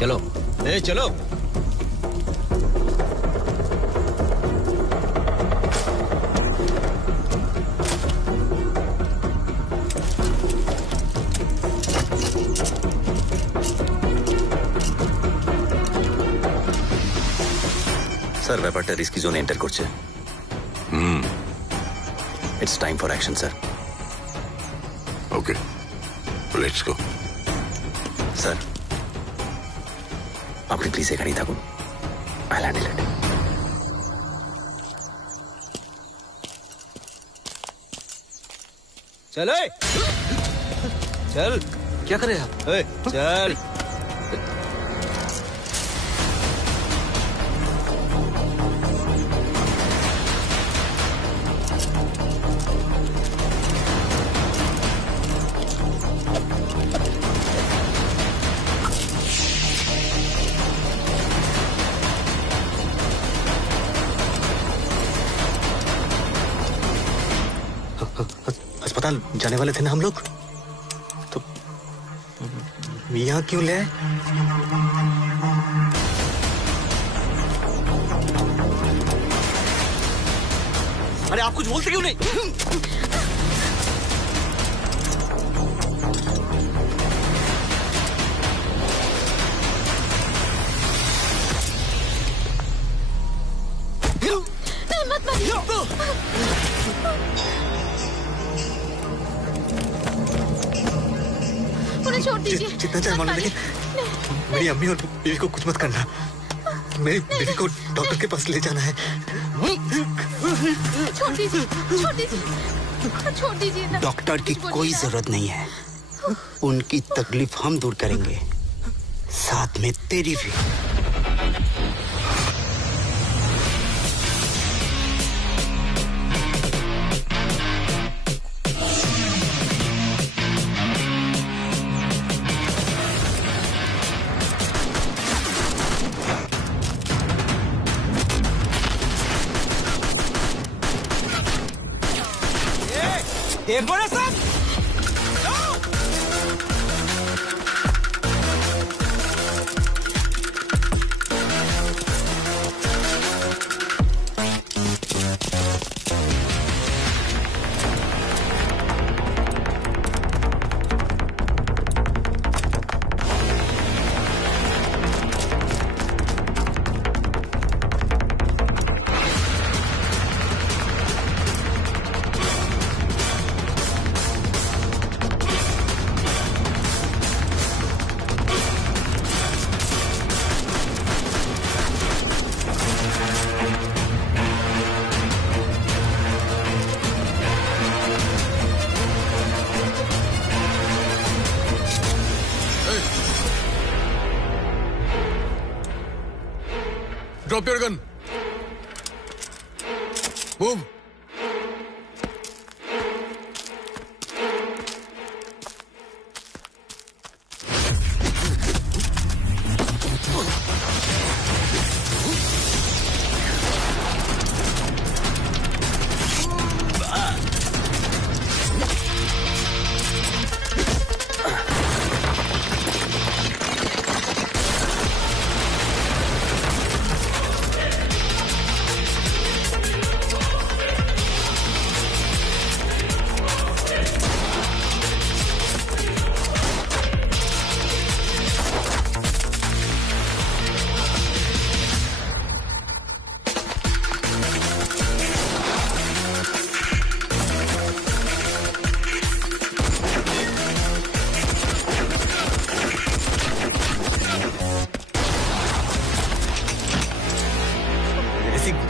चलो चलो। স্যার ব্যাপারটা রিস্কি জোনে এন্টার করছে। It's time for action sir. Okay let's go. Sir আপনি প্লিজ এখানেই থাকুন, আই হ্যান্ডেল ইট। चल चल। क्या कर रहे हैं आप? चल। अस्पताल जाने वाले थे ना हम लोग, तो यहाँ क्यों ले आए? अरे आप कुछ बोलते क्यों नहीं? मत मारिए। उन्हें छोड़ दीजिए। जितना चाहे मानो, लेकिन मेरी अम्मी और बीवी को कुछ मत करना। मेरी बीवी को डॉक्टर के पास ले जाना है। छोड़ दीजिए, छोड़ दीजिए, छोड़ दीजिए ना। डॉक्टर की कोई जरूरत नहीं है, उनकी तकलीफ हम दूर करेंगे, साथ में तेरी भी। देखो ना सब। Drop your gun. Move.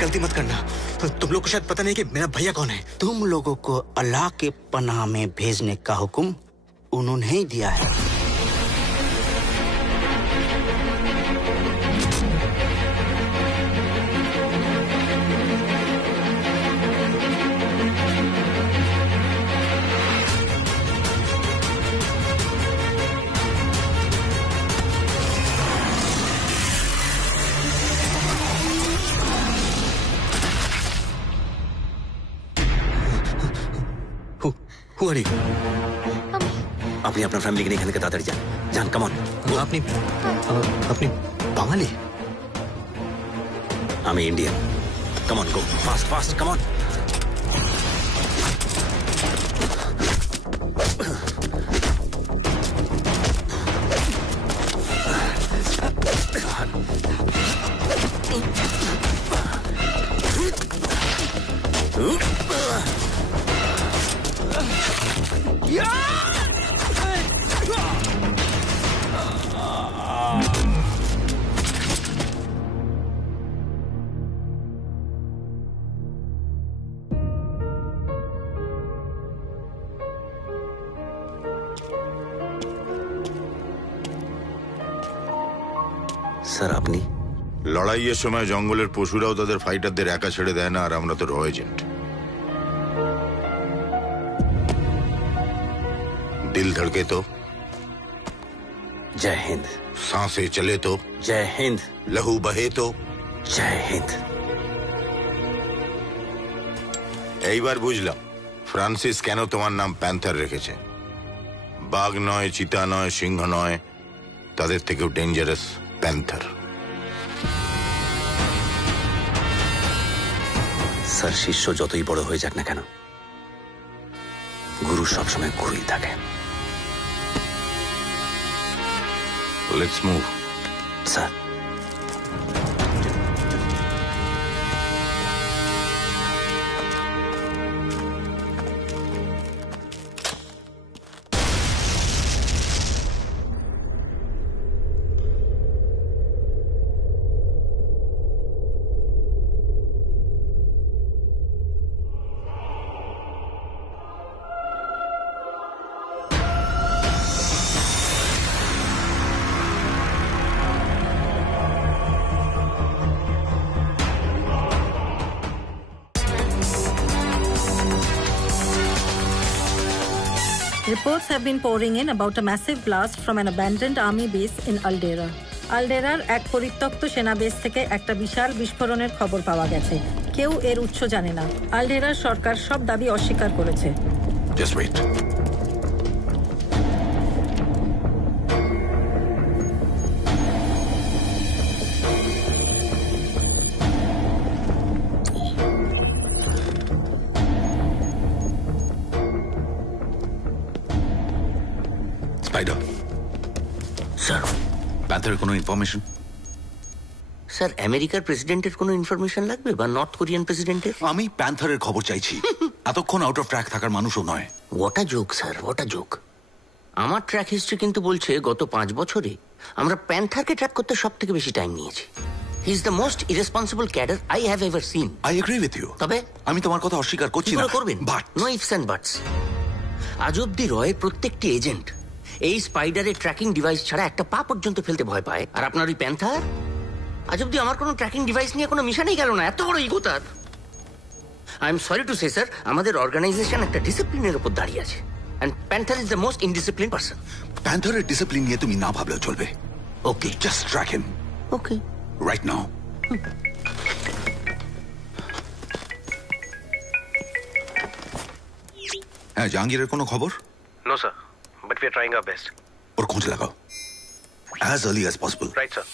गलती मत करना। तुम लोग को शायद पता नहीं कि मेरा भैया कौन है। तुम लोगों को अल्लाह के पनाह में भेजने का हुक्म उन्होंने ही दिया है। Who are you? আপনি আপনার ফ্যামিলিকে নিয়ে এখান থেকে তাড়াতাড়ি যান। যান, কাম অন। আপনি বাঙালি? আমি Indian. Come on, go fast fast, come on. Sir, আপনি? লড়াইয়ের সময় জঙ্গলের পশুরাও তাদের ফাইটারদের একা ছেড়ে দেয় না, আর আমরা তো র এজেন্ট। दिल धड़के तो जय हिंद। सांसें चले तो जय हिंद। लहू बहे तो जय हिंद। এইবার বুঝলাম ফ্রান্সিস কেন তোমার নাম প্যান্থার রেখেছে। বাঘ নয়, চিতা নয়, সিংহ নয়, তাদের থেকেও ডেঞ্জারাস প্যান্থার। স্যার, শিষ্য যতই বড় হয়ে যাক না কেন, গুরু সবসময় গুরুই থাকে। Let's move. Sir. Reports have been pouring in about a massive blast from an abandoned army base in Aldera. আলডেরার এক পরিত্যক্ত সেনা বেস থেকে একটা বিশাল বিস্ফোরণের খবর পাওয়া গেছে। কেউ এর উৎস জানে না। আলডেরার সরকার সব দাবি অস্বীকার করেছে। Just wait. স্পাইডার। স্যার, প্যান্থারের কোনো ইনফরমেশন? স্যার, আমেরিকার প্রেসিডেন্টের কোনো ইনফরমেশন লাগবে বা নর্থ কোরিয়ান প্রেসিডেন্টের? আমি প্যান্থারের খবর চাইছি। এতক্ষণ আউট অফ ট্র্যাক থাকার মানুষও নয়। What a joke sir, what a joke. আমার ট্র্যাক হিস্ট্রি কিন্তু বলছে গত 5 বছরে আমরা প্যান্থারকে ট্র্যাক করতে সব থেকে বেশি টাইম নিয়েছি। He is the most irresponsible cadre I have ever seen. I agree with you. তবে আমি তোমার কথা অস্বীকার করছি না। করবেন, but no ifs and buts. আজ অব্দি রয়ের প্রত্যেকটি এজেন্ট এই স্পাইডারের ট্র্যাকিং ডিভাইস ছাড়া একটা পা পর্যন্ত ফেলতে ভয় পায়, আর আপনার ওই প্যান্থার আজ অব্দি আমার কোনো ট্র্যাকিং ডিভাইস নিয়ে কোনো মিশনেই গেল না, এত বড় ইগো তার। I am sorry to say sir, আমাদের অর্গানাইজেশন একটা ডিসিপ্লিনের উপর দাঁড়িয়ে আছে, and Panther is the most indiscipline person. প্যান্থারের ডিসিপ্লিন নিয়ে তুমি না ভাবলেও চলবে। Okay, just track him okay right now. হ্যাঁ, জাহাঙ্গীরের কোনো খবর? No sir, but we are trying our best. ওর খোঁজ লাগাও as early as possible. Right sir.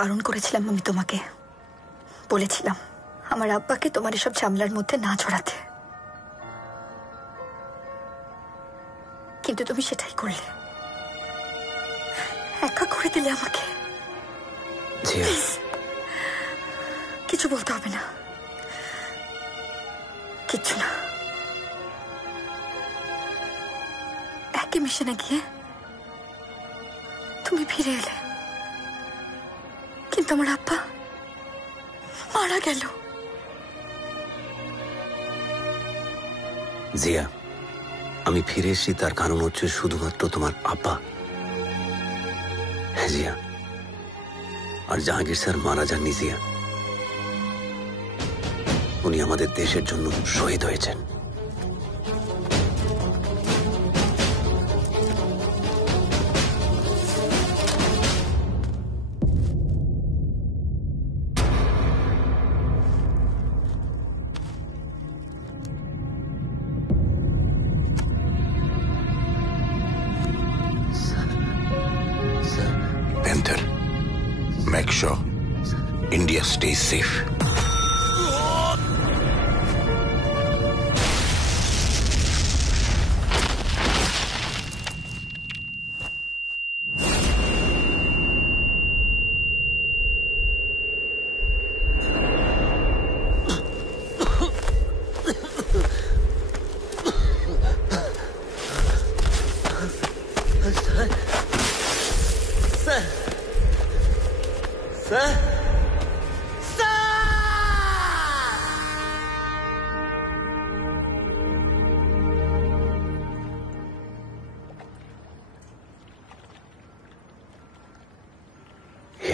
বারণ করেছিলাম আমি তোমাকে, বলেছিলাম আমার আব্বাকে তোমার এসব ঝামেলার মধ্যে না জড়াতে, কিন্তু তুমি সেটাই করলে, একা করে দিলে আমাকে। Please, কিছু বলতে হবে না, কিচ্ছু না। একই মিশনে গিয়ে তুমি ফিরে এলে, কিন্তু আমার আব্বা মারা গেল। জিয়া, আমি ফিরে এসেছি তার কারণ হচ্ছে শুধুমাত্র তোমার আব্বা। হ্যাঁ জিয়া, আর জাহাঙ্গীর স্যার মারা যাননি জিয়া, উনি আমাদের দেশের জন্য শহীদ হয়েছেন। Panther, make sure India stays safe.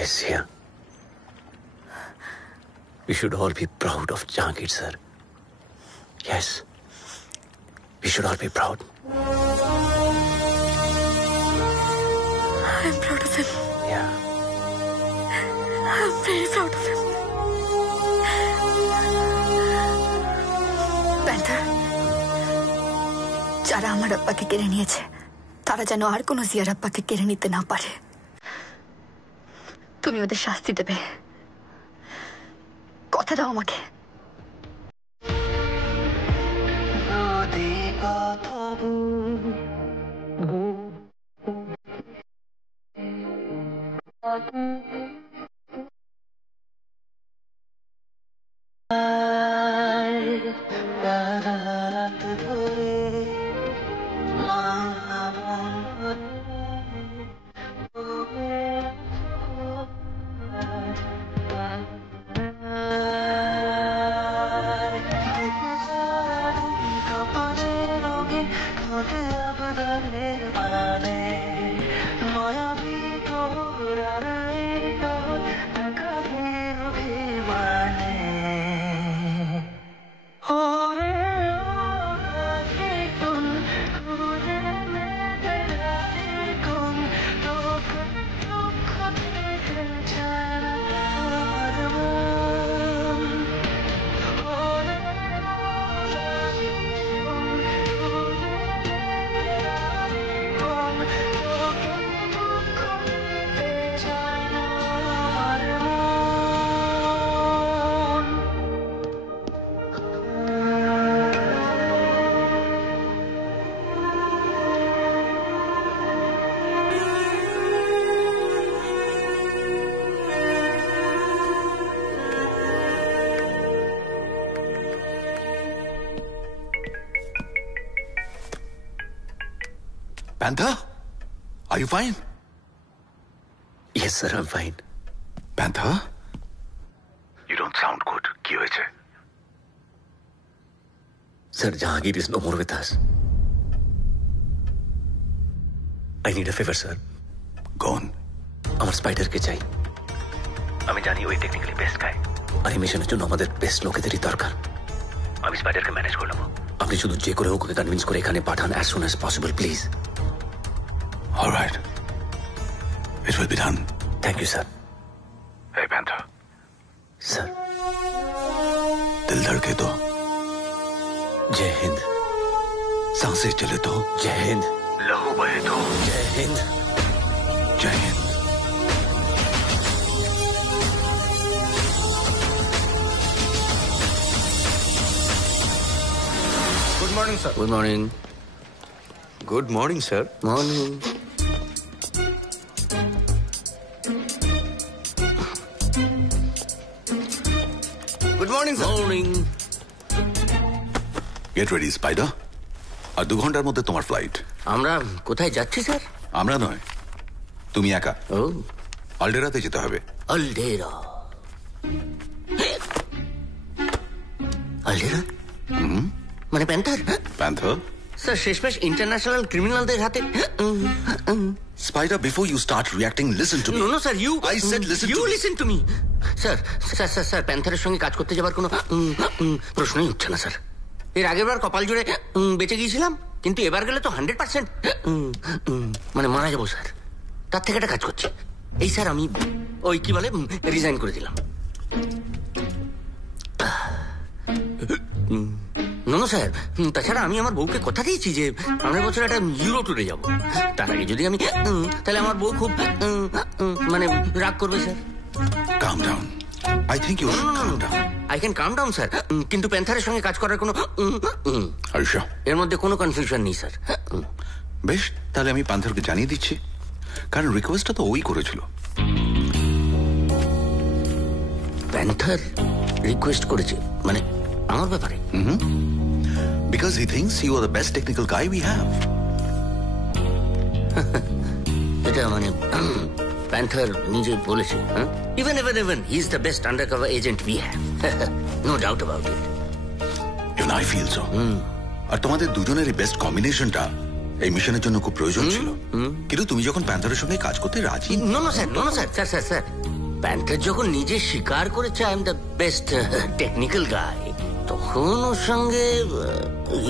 Yes, yeah. We should all be proud of Jahangir, sir. Yes. We should all be proud. I'm proud of him. Yeah. I'm very proud of him. Panther, যারা আমার আব্বাকে কেড়ে নিয়েছে তারা যেন আর কোনো জিয়ার আব্বাকে কেড়ে নিতে না পারে। তুমি ওদের শাস্তি দেবে, কথা দাও আমাকে। Panther? Are you fine? Yes, sir, I'm fine. Panther? You don't sound good. কি হয়েছে? Sir, Jahangir is no more with us. I need a favor, sir. Go on. আমার স্পাইডারকে চাই। আমি জানি ওই টেকনিক্যালি বেস্ট গাই, আর এই মিশনের জন্য আমাদের বেস্ট লোকেদেরই দরকার। আমি স্পাইডারকে ম্যানেজ করে নেবো। আপনি শুধু যে করে ওকে কনভিন্স করে এখানে পাঠান as soon as possible, please. All right. It will be done. Thank you, sir. Hey, Panther. Sir. दिल धड़के तो जय हिंद। सांसें चले तो जय हिंद। लहू बहे तो जय हिंद। जय Hind. Good morning, sir. Good morning. Good morning, sir. Morning. Good morning, sir. Morning. Get ready, Spider. আর 2 ঘন্টার মধ্যে তোমার ফ্লাইট। আমরা কোথায় যাচ্ছি স্যার? আমরা নয়, তুমি একা। ও, আলডেরাতে যেতে হবে। আলডেরা। আলডেরা? মানে প্যান্থার? প্যান্থার? স্যার শেষমেশ ইন্টারন্যাশনাল ক্রিমিনালদের হাতে। Spider, before you start reacting, listen to me. No, sir, you. I said listen you to me. listen to me. Sir প্যান্থারের সঙ্গে কাজ করতে যাবার কোনো প্রশ্নই উঠছে না স্যার। এর আগের বার কপাল জোরে বেঁচে গিয়েছিলাম, কিন্তু এবার গেলে তো 100% মানে মারা যাবো স্যার। তার থেকে একটা কাজ করছি। এই স্যার আমি ওই কি বলে রিজাইন করে দিলাম। না স্যার, তাছাড়া আমি আমার বউকে কথা দিয়েছি যে সামনের বছর একটা ইউরো ট্যুরে যাব। তার আগে যদি আমি তাহলে আমার বউ খুব মানে রাগ করবে sir. Calm down. I think you should calm down. I can calm down, sir, কিন্তু প্যান্থারের সঙ্গে কাজ করার কোনো Are you sure? এর মধ্যে কোনো কনফিউশন নেই স্যার। বেশ, তাহলে আমি প্যান্থারকে জানিয়ে দিচ্ছি, কারণ রিকোয়েস্টটা তো ওই করেছিল। প্যান্থার রিকোয়েস্ট করেছে মানে আমার ব্যাপারে? Because he thinks you are the best technical guy we have. এটা মানে প্যান্থার নিজে বলেছে? Even he is the best undercover agent we have. No doubt about it. Even I feel so. আর তোমাদের দুজনের এই বেস্ট কম্বিনেশনটা এই মিশনের জন্য খুব প্রয়োজন ছিল, কিন্তু তুমি যখন প্যান্থারের সঙ্গে কাজ করতে রাজি। No sir, sir sir sir Panther যখন নিজে স্বীকার করেছে I am the best technical guy, তখন ওর সঙ্গে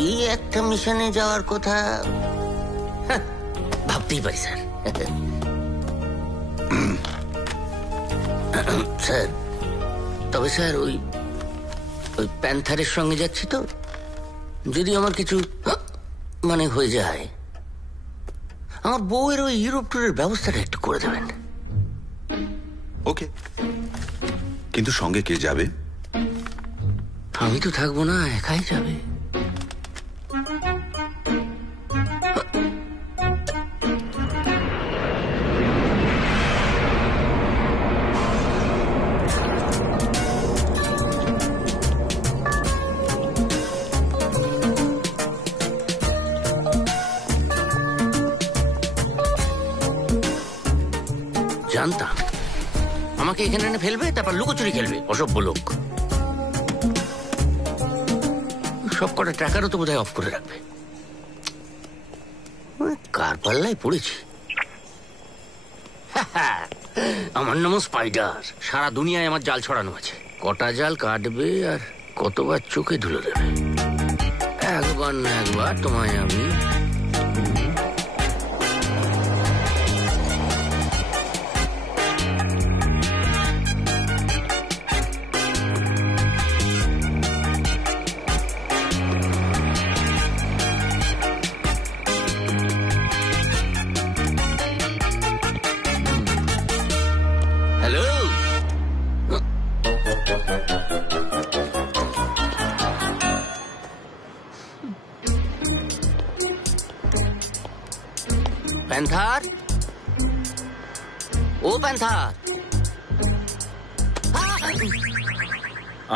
এই একটা মিশনে যাওয়ার কথা ভাবতেই পারি স্যার। স্যার তবে স্যার ওই প্যান্থারের সঙ্গে যাচ্ছি তো, যদি আমার কিছু মানে হয়ে যায়, আমার বউয়ের ওই ইউরোপ ট্যুরের ব্যবস্থাটা একটু করে দেবেন। ওকে, কিন্তু সঙ্গে কে যাবে? আমি তো থাকবো না, একাই যাবে। জানতাম আমাকে এখানে এনে ফেলবে, তারপর লুকোচুরি খেলবে, অসভ্য লোক। সব কটা ট্র্যাকারও তো বোধহয় অফ করে রাখবে। কার পাল্লায় পড়েছি। আমার নাম স্পাইডার, সারা দুনিয়ায় আমার জাল ছড়ানো আছে। কটা জাল কাটবে আর কতবার চোখে ধুলো দেবে, একবার না একবার তোমায় আমি। প্যান্থার, ও প্যান্থার।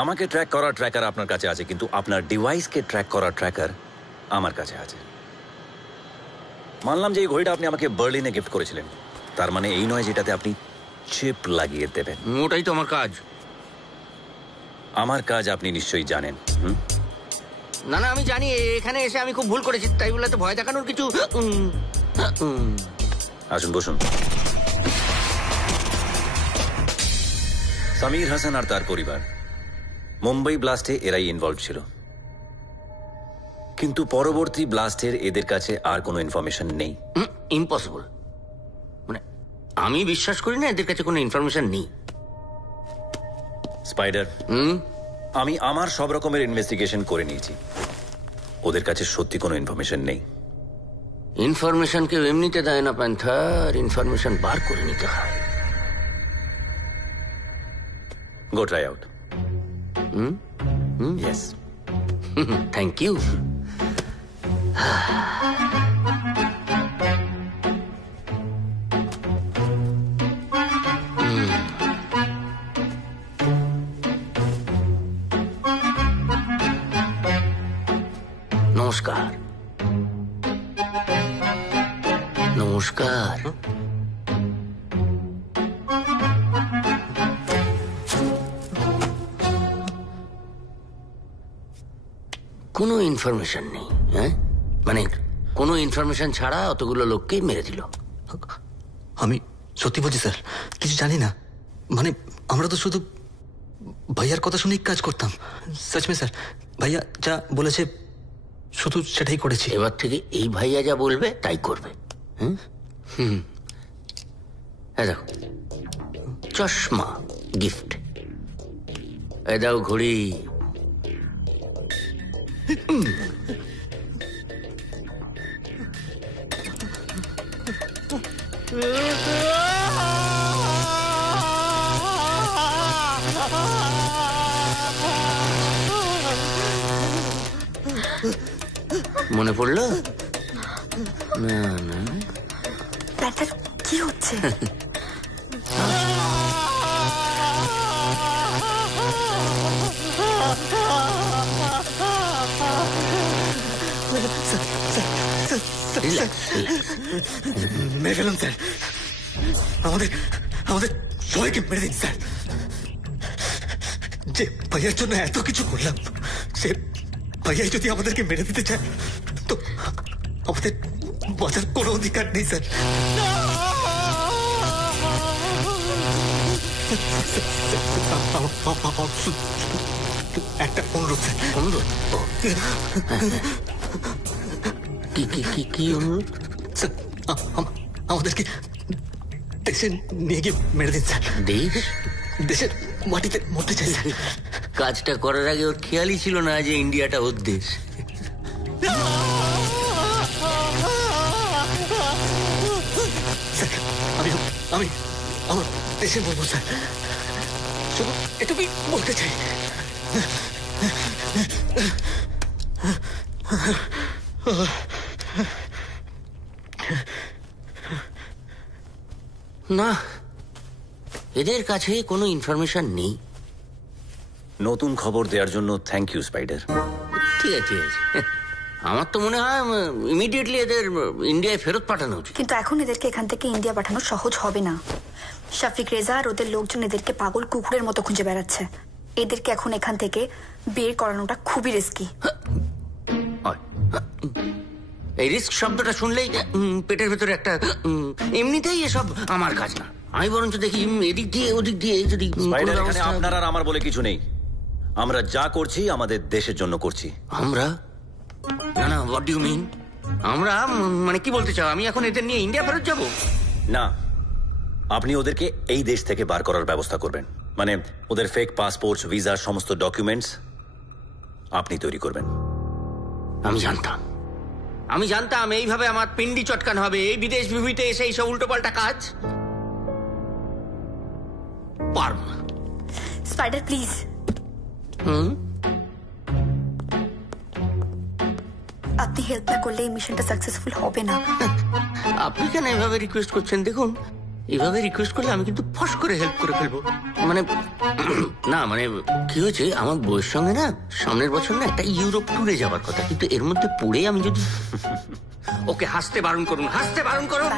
আমাকে ট্র্যাক করার ট্র্যাকার আপনার কাছে আছে, কিন্তু আপনার ডিভাইসকে ট্র্যাক করার ট্র্যাকার আমার কাছে আছে। মানলাম যে এই ঘড়িটা আপনি আমাকে বার্লিনে গিফট করেছিলেন, তার মানে এই নয় যেটাতে আপনি চিপ লাগিয়ে দেবেন। ওটাই তো আমার কাজ। আমার কাজ আপনি নিশ্চয়ই জানেন। না না, আমি জানি। এখানে এসে আমি খুব ভুল করেছি, তাই বলে তো ভয় দেখানোর কিছু। আসুন বসুন। সামির হাসান আর তার পরিবার মুম্বাই ব্লাস্টে এরাই ইনভলভ ছিল, কিন্তু পরবর্তী ব্লাস্টের এদের কাছে আর কোনো ইনফরমেশন নেই। ইম্পসিবল, মানে আমি বিশ্বাস করি না এদের কাছে কোনো ইনফরমেশন নেই। স্পাইডার, আমি আমার সব রকমের ইনভেস্টিগেশন করে নিয়েছি, ওদের কাছে সত্যি কোনো ইনফরমেশন নেই। ইনফরমেশন কেউ এমনিতে দেয় না প্যান্থার, ইনফরমেশন বার করে নিতে হয়। Go try out. Yes, thank you. নমস্কার। নমস্কার। কোনো ইনফরমেশন নেই, হ্যাঁ, মানে কোনো ইনফরমেশন ছাড়া অতগুলো লোককে মেরে দিল। আমি সত্যি বলছি স্যার, কিছু জানি না। মানে আমরা তো শুধু ভাইয়ার কথা শুনেই কাজ করতাম। সচমে স্যার, ভাইয়া যা বলেছে শুধু সেটাই করেছি। এবার থেকে এই ভাইয়া যা বলবে তাই করবে। দেখো, চশমা গিফট, এ দাও ঘড়ি। মনে পড়লো? না না, কি হচ্ছে? মেরে ফেলুন স্যার, আমাদের সবাইকে মেরে দিন স্যার। যে ভাইয়ার জন্য এত কিছু করলাম, সে ভাইয়াই যদি আমাদেরকে মেরে দিতে চায় তো আমাদের বাঁচার কোনো অধিকার নেই স্যার। একটা অনুরোধ স্যার। অনুরোধ? কি অনুরোধ স্যার? আমাদেরকে দেশে নিয়ে গিয়ে মেরে দিন স্যার। দেশের মাটিতে মরতে চাই স্যার। কাজটা করার আগে ওর খেয়ালই ছিল না যে ইন্ডিয়াটা ওর দেশ। আমি আমার দেশে বলবো স্যার, শুধু এটুকুই বলতে চাই। না, এদের কাছে কোনো ইনফরমেশন নেই। নতুন খবর দেওয়ার জন্য থ্যাংক ইউ স্পাইডার। ঠিক আছে, ঠিক আছে। আমার তো মনে হয় ইমিডিয়েটলি এদের ইন্ডিয়ায় ফেরত পাঠানো উচিত। কিন্তু এখন এদেরকে এখান থেকে ইন্ডিয়া পাঠানো সহজ হবে না। শফিক রেজা আর ওদের লোকজন এদেরকে পাগল কুকুরের মতো খুঁজে বেড়াচ্ছে। এদেরকে এখন এখান থেকে বের করানোটা খুবই রিস্কি। এই রিস্ক শব্দটা শুনলেই পেটের ভেতরে একটা এমনিতেই এসব আমার কাজ না। আমি বরঞ্চ দেখি এদিক দিয়ে ওদিক দিয়ে যদি আপনার আর আমার বলে কিছু নেই। আমরা যা করছি আমাদের দেশের জন্য করছি। আমরা? না না, হোয়াট ডু ইউ মিন? আমরা মানে কি বলতে চাও? আমি এখন এদের নিয়ে ইন্ডিয়া ফেরত যাব? না, আপনি ওদেরকে এই দেশ থেকে বার করার ব্যবস্থা করবেন। মানে ওদের ফেক পাসপোর্ট, ভিসা, সমস্ত ডকুমেন্টস আপনি তৈরি করবেন। আমি জানতাম এইভাবে আমার পিন্ডি চটকান হবে। এই বিদেশ বিভূতিতে এসে এইসব উল্টোপাল্টা কাজ পারব না। Spider please. আপনি হেল্প না করলে এই মিশনটা সাকসেসফুল হবে না। আপনি কেন এভাবে রিকোয়েস্ট করছেন? দেখুন, এভাবে রিকোয়েস্ট করলে আমি কিন্তু ফস করে হেল্প করে ফেলবো। মানে না, মানে কি হয়েছে, আমার বউয়ের সঙ্গে না সামনের বছর না একটা ইউরোপ ট্যুরে যাবার কথা, কিন্তু এর মধ্যে পড়ে আমি যদি ওকে হাসতে বারণ করুন, হাসতে বারণ করুন।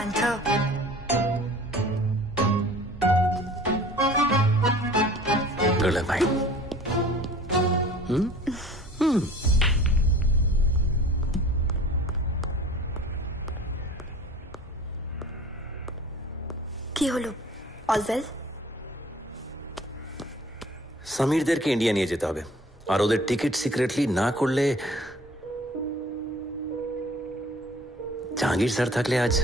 ভাই কি হলো? অলওয়েল সমীরদেরকে ইন্ডিয়া নিয়ে যেতে হবে, আর ওদের টিকিট সিক্রেটলি না করলে জাহাঙ্গীর স্যার থাকলে আজ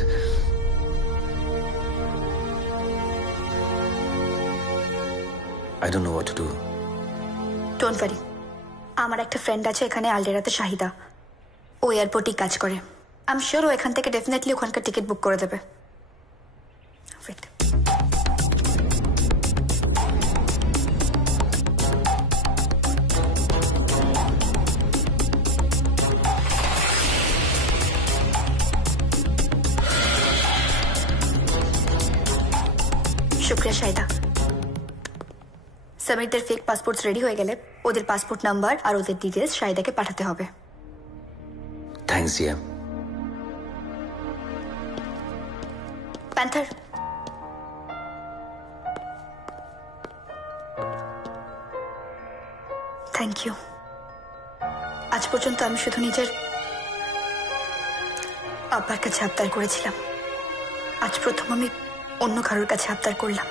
I don't know what to do. Don't worry, আমার একটা ফ্রেন্ড আছে এখানে আলডেরাতে, শাহিদা। ও এয়ারপোর্টেই কাজ করে। আই এম শিওর ও এখান থেকে ডেফিনেটলি ওখানকার টিকিট বুক করে দেবে। শুক্রিয়া শাহিদা। সমীরদের ফেক পাসপোর্টস রেডি হয়ে গেলে ওদের পাসপোর্ট নাম্বার আর ওদের ডিটেলস শাহিদাকে পাঠাতে হবে। Thanks Zia. Panther, thank you. আজ পর্যন্ত আমি শুধু নিজের আব্বার কাছে আবদার করেছিলাম, আজ প্রথম আমি অন্য কারোর কাছে আবদার করলাম।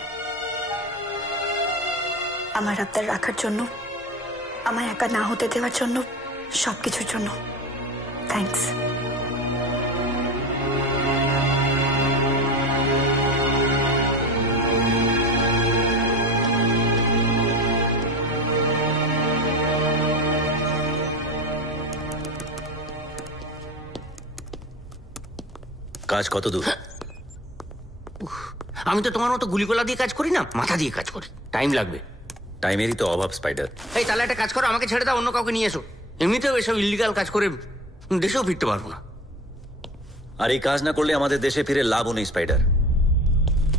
আমার আবদার রাখার জন্য, আমায় একা না হতে দেওয়ার জন্য, সবকিছুর জন্য থ্যাঙ্কস। কাজ কত দূর? আমি তো তোমার মতো গুলিগোলা দিয়ে কাজ করি না, মাথা দিয়ে কাজ করি। টাইম লাগবে। টাইমেরই তো অভাব স্পাইডার। এই তাহলে একটা কাজ করো, আমাকে ছেড়ে দাও, অন্য কাউকে নিয়ে এসো। এমনিতেও এসব ইলিগাল কাজ করে দেশেও ফিরতে পারবো না। আর এই কাজ না করলে আমাদের দেশে ফিরে লাভও নেই স্পাইডার।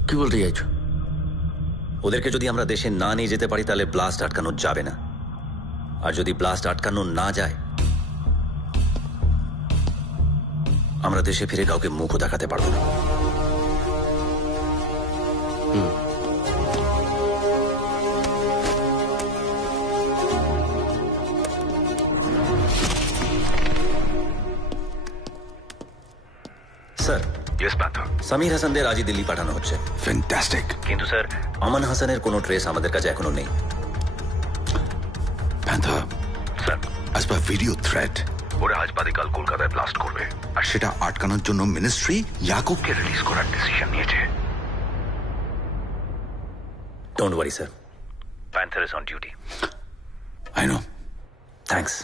কি বলতে চাইছো? ওদেরকে যদি আমরা দেশে না নিয়ে যেতে পারি তাহলে ব্লাস্ট আটকানো যাবে না, আর যদি ব্লাস্ট আটকানো না যায় আমরা দেশে ফিরে কাউকে মুখও দেখাতে পারবো না। সামির হাসানদের আজই দিল্লি পাঠানো হচ্ছে। ফ্যান্টাস্টিক। কিন্তু স্যার আমান হাসানের কোনো ট্রেস আমাদের কাছে এখনো নেই। Panther, as per video threat, ওরা আজ বাদে কাল কলকাতায় ব্লাস্ট করবে, আর সেটা আটকানোর জন্য মিনিস্ট্রি ইয়াকুবকে রিলিজ করার ডিসিশন নিয়েছে। Don't worry sir, panther is on duty. I know. Thanks.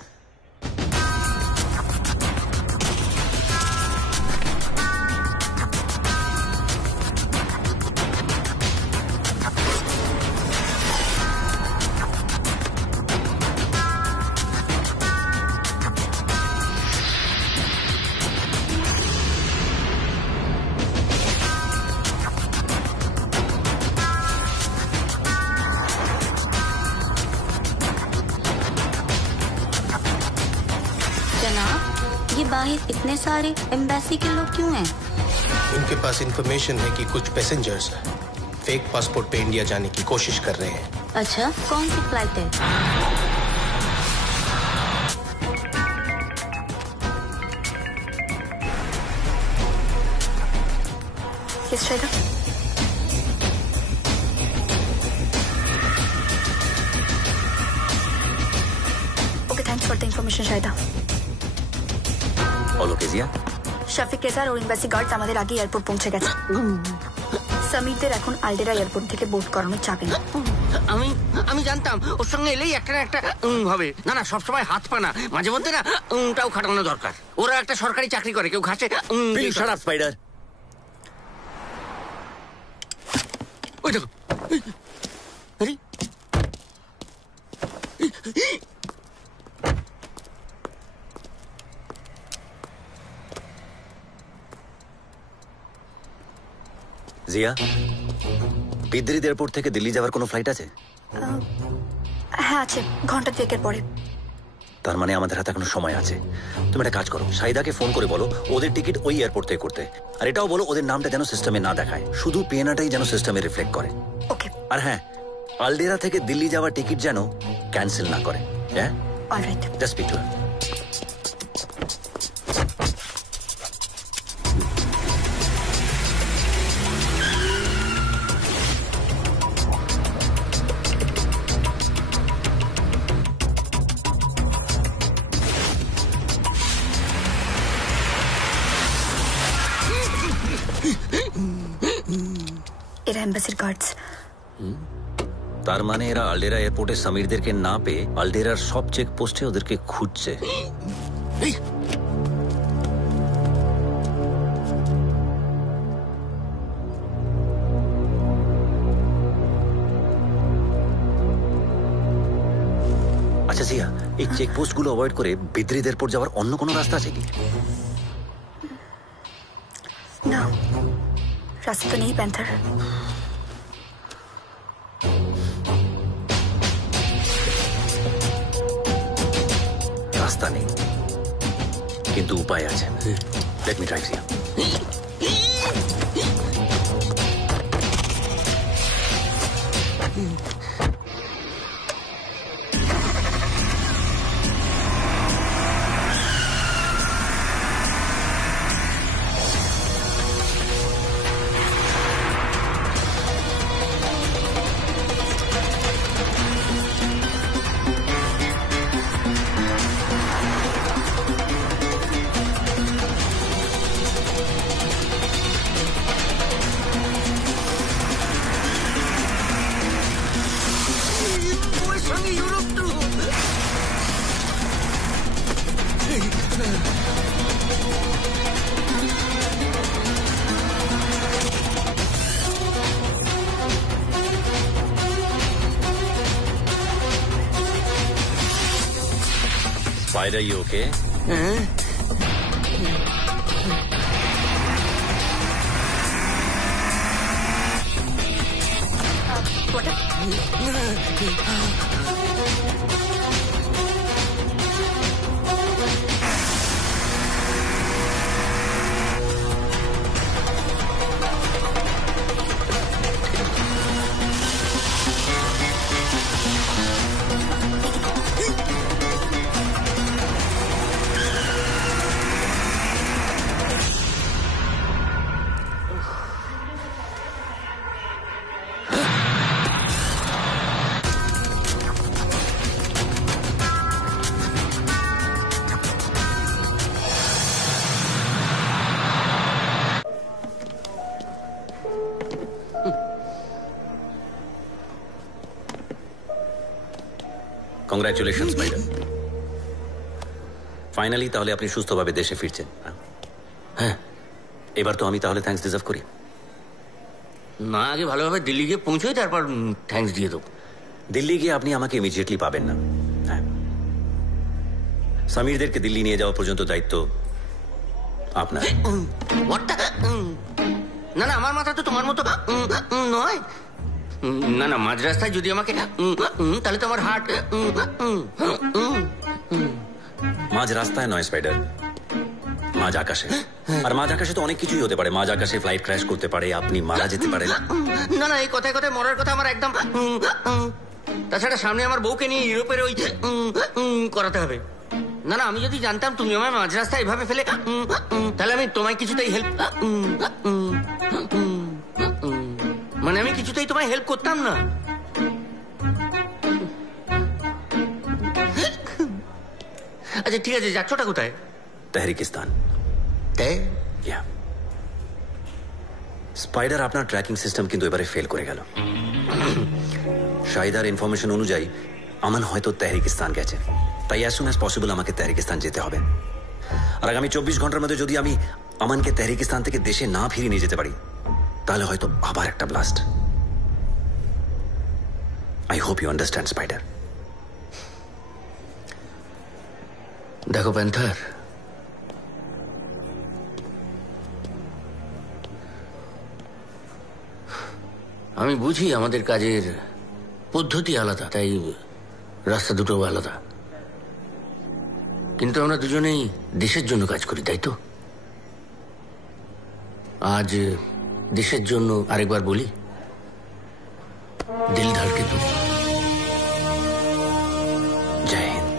ये बाहर इतने सारे एम्बेसी के लोग क्यों हैं? उनके पास इंफॉर्मेशन है कि कुछ पैसेंजर्स फेक पासपोर्ट पे इंडिया जाने की कोशिश कर रहे हैं। अच्छा, कौन सी फ्लाइट है? किस जगह? Okay, thanks for the information Shahida. Shafiq রেজার ও এম্বাসি গার্ডস আমাদের আগে এয়ারপোর্ট পৌঁছে গেছে। সামিরদের এখন আলডেরা এয়ারপোর্ট থেকে বোর্ড করানো যাবে না। আমি জানতাম ওর সঙ্গে এলেই একটা না একটা হবে। না না, সবসময় হাত পা না, মাঝে মধ্যে না টাও খাটানো দরকার। ওরা একটা সরকারি চাকরি করে, কেউ ঘাসে। স্পাইডার, ওই দেখো, জিয়া, বিদ্রিদ এয়ারপোর্ট থেকে দিল্লি যাওয়ার কোনো ফ্লাইট আছে? হ্যাঁ আছে, ঘন্টা দুয়েকের পরে। তার মানে আমাদের হাতে এখনো সময় আছে। তুমি একটা কাজ করো, সাইদাকে ফোন করে বলো ওদের টিকিট ওই এয়ারপোর্ট থেকে করতে। আর এটাও বলো ওদের নামটা যেন সিস্টেমে না দেখায়, শুধু পিএনআরটাই যেন সিস্টেমে রিফ্লেক্ট করে। ওকে। আর হ্যাঁ, আলডেরা থেকে দিল্লি যাওয়ার টিকিট যেন ক্যান্সেল না করে। হ্যাঁ, alright. Just speak to her. এরা এম্বাসির গার্ডস। তার মানে এরা আলডেরা এয়ারপোর্টে সামিরদেরকে না পেয়ে আলডেরার সব চেক পোস্টে ওদেরকে খুঁজছে। আচ্ছা জিয়া, এই চেকপোস্ট গুলো অ্যাভয়েড করে বিদ্রিদ এয়ারপোর্ট যাওয়ার অন্য কোনো রাস্তা আছে কি? না, রাস্তা তো নেই প্যান্থার। রাস্তা নেই, কিন্তু উপায় আছে। Let me try Zia. Spider, you okay? Congratulation spider. Finally তাহলে আপনি সুস্থভাবে দেশে ফিরছেন। হ্যাঁ, এবার তো আমি তাহলে থ্যাঙ্কস ডিজার্ভ করি। না, আগে ভালোভাবে দিল্লি গিয়ে পৌঁছোই, তারপর থ্যাঙ্কস দিয়ে দেবো। দিল্লি গিয়ে আপনি আমাকে ইমিডিয়েটলি পাবেন না। হ্যাঁ, সমীরদেরকে দিল্লি নিয়ে যাওয়া পর্যন্ত দায়িত্ব আপনার। না না, আমার মাথা তো তোমার মতো নয়। না না, মাঝ রাস্তায় যদি আমাকে তাহলে তো আমার হার্ট। মাঝ রাস্তায় নয় স্পাইডার, মাঝ আকাশে। আর মাঝ আকাশে তো অনেক কিছুই হতে পারে। মাঝ আকাশে ফ্লাইট ক্র্যাশ করতে পারে, আপনি মারা যেতে পারেন। না না, এই কথায় কথায় মরার কথা আমার একদম। তাছাড়া সামনে আমার বউকে নিয়ে ইউরোপের ওই করাতে হবে। না না, আমি যদি জানতাম তুমি আমার মাঝ রাস্তায় এভাবে ফেলে, তাহলে আমি তোমায় কিছুতেই হেল্প, মানে আমি কিছুতেই তোমায় হেল্প করতাম না। আচ্ছা ঠিক আছে, যাচ্ছোটা কোথায়? তেহরিকিস্তান। স্পাইডার, আপনার ট্র্যাকিং সিস্টেম কিন্তু এবারে ফেল করে গেল। শাহিদার ইনফরমেশন অনুযায়ী আমান হয়তো তেহরিকিস্তান গেছে, তাই অ্যাজ সুন অ্যাজ পসিবল আমাকে তেহরিকিস্তান যেতে হবে। আর আগামী 24 ঘন্টার মধ্যে যদি আমি আমানকে তেহরিকিস্তান থেকে দেশে না ফিরিয়ে নিয়ে যেতে পারি, তাহলে হয়তো আবার একটা blast. I hope you understand Spider. দেখো প্যান্থার, আমি বুঝি আমাদের কাজের পদ্ধতি আলাদা, তাই রাস্তা দুটো আলাদা, কিন্তু আমরা দুজনেই দেশের জন্য কাজ করি, তাই তো? আজ দেশের জন্য আরেকবার বলি, দিল ধড়কে তো, জয় হিন্দ।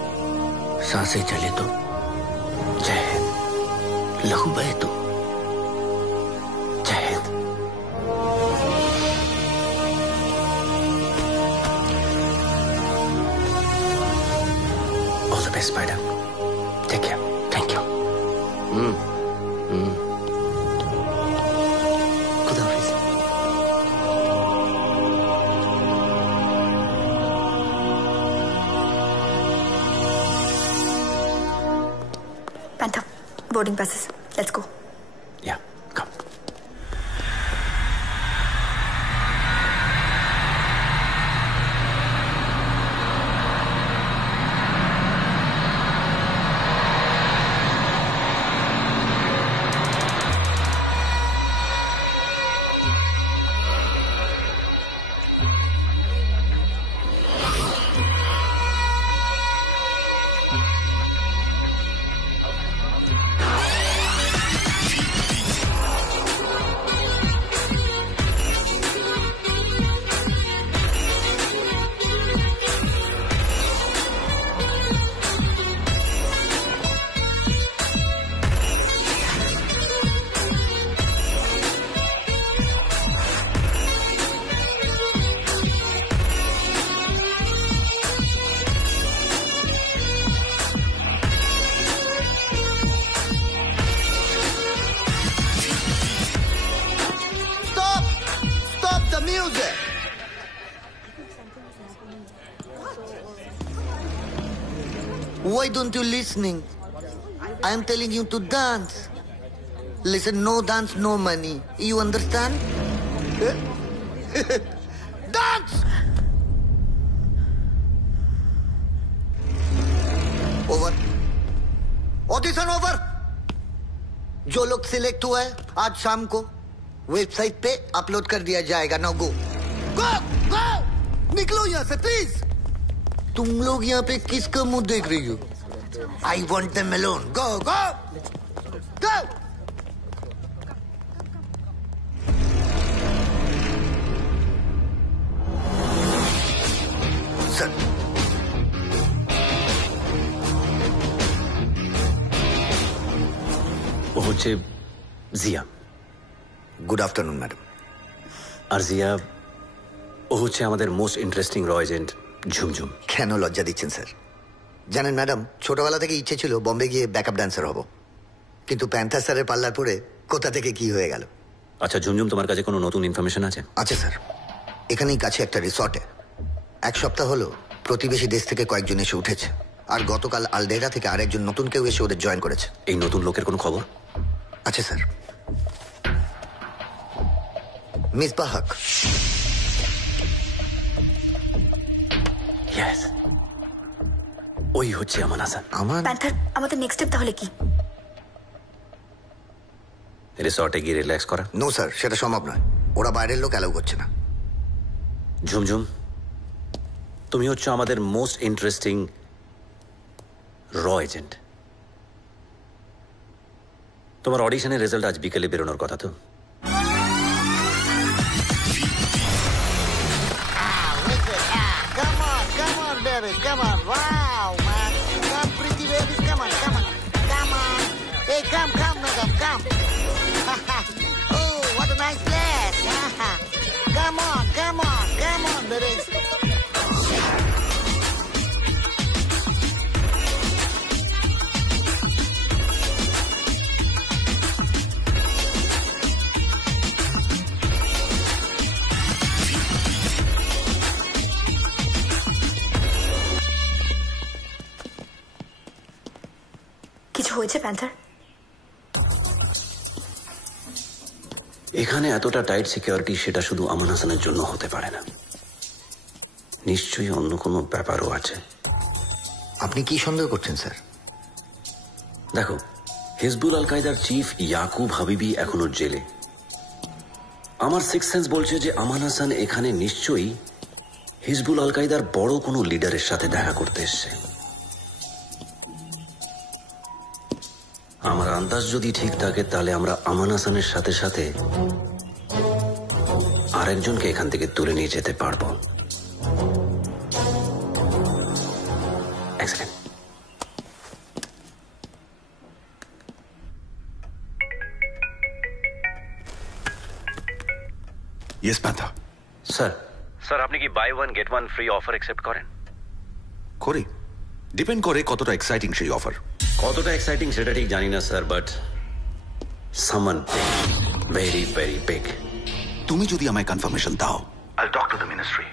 सांसें चले तो जय हिंद, लहू बहे तो जय Hind. All the best, Spider. Take care. Thank you. खुदा हाफिज। Panther, boarding passes. Let's go. Yeah, come. Why don't you listening? I am telling you to dance. Listen, no dance, no money. You understand? Dance! Over. Audition over. जो लोग select हुआ है आज शाम को website पे upload कर दिया जाएगा. नाउ गो गो गो. निकलो यहाँ से प्लीज. तुम लोग यहाँ पे किसका मुंह देख रही हो? I want them alone. Go go go. Sir ও হচ্ছে জিয়া। Good afternoon madam. আর জিয়া, ও হচ্ছে আমাদের মোস্ট ইন্টারেস্টিং র এজেন্ট ঝুমঝুম। কেন লজ্জা দিচ্ছেন স্যার? জানেন ম্যাডাম, ছোটবেলা থেকে ইচ্ছে ছিল বম্বে গিয়ে ব্যাকআপ ডান্সার হব, কিন্তু প্যান্থার স্যারের পাল্লার পরে কোথা থেকে কি হয়ে গেল। আচ্ছা ঝুমঝুম, তোমার কাছে কোনো নতুন ইনফরমেশন আছে? আছে স্যার, এখানেই কাছে একটা রিসর্টে 1 সপ্তাহ হলো প্রতিবেশী দেশ থেকে কয়েকজন এসে উঠেছে, আর গতকাল আলডেরা থেকে আরেকজন নতুন কেউ এসে ওদের জয়েন করেছে। এই নতুন লোকের কোনো খবর আছে স্যার। মিসবাহ হক। ওই হচ্ছে আমান হাসান। প্যান্থার, আমাদের নেক্সট স্টেপ তাহলে কি? রিসর্টে গিয়ে রিল্যাক্স করা? নো স্যার, সেটা সম্ভব নয়। ওরা বাইরের লোক অ্যালাউ করছে না। ঝুমঝুম, তুমি হচ্ছে আমাদের মোস্ট ইন্টারেস্টিং র এজেন্ট। তোমার অডিশনের রেজাল্ট আজ বিকেলে বেরোনোর কথা তো? Come on, baby, come on. Wow, man. Come, pretty babies, come on, come on. Come on. Hey, come, madam, come. Oh, what a nice place. Come on, babies. কিছু হয়েছে panther? এখানে এতটা টাইট সিকিউরিটি সেটা শুধু আমান হাসানের জন্য হতে পারে না, নিশ্চয়ই অন্য কোনো ব্যাপারও আছে। আপনি কি সন্দেহ করছেন স্যার? দেখো, হিজবুল আল কায়দার চিফ ইয়াকুব হাবিবি এখনো জেলে। আমার সিক্স সেন্স বলছে যে আমান হাসান এখানে নিশ্চয়ই হিজবুল আল কায়দার বড় কোনো লিডারের সাথে দেখা করতে এসছে। আমার আন্দাজ যদি ঠিক থাকে তাহলে আমরা আমান হাসানের সাথে সাথে আরেকজনকে এখান থেকে তুলে নিয়ে যেতে পারবো। ইয়েস প্যান্থা। স্যার আপনি কি buy one get one free offer accept করেন? করি, ডিপেন্ড করে কতটা এক্সাইটিং সেই অফার। কতটা এক্সাইটিং সেটা ঠিক জানি না sir, but someone very very big. তুমি যদি আমায় কনফার্মেশন দাও, I'll talk to the ministry.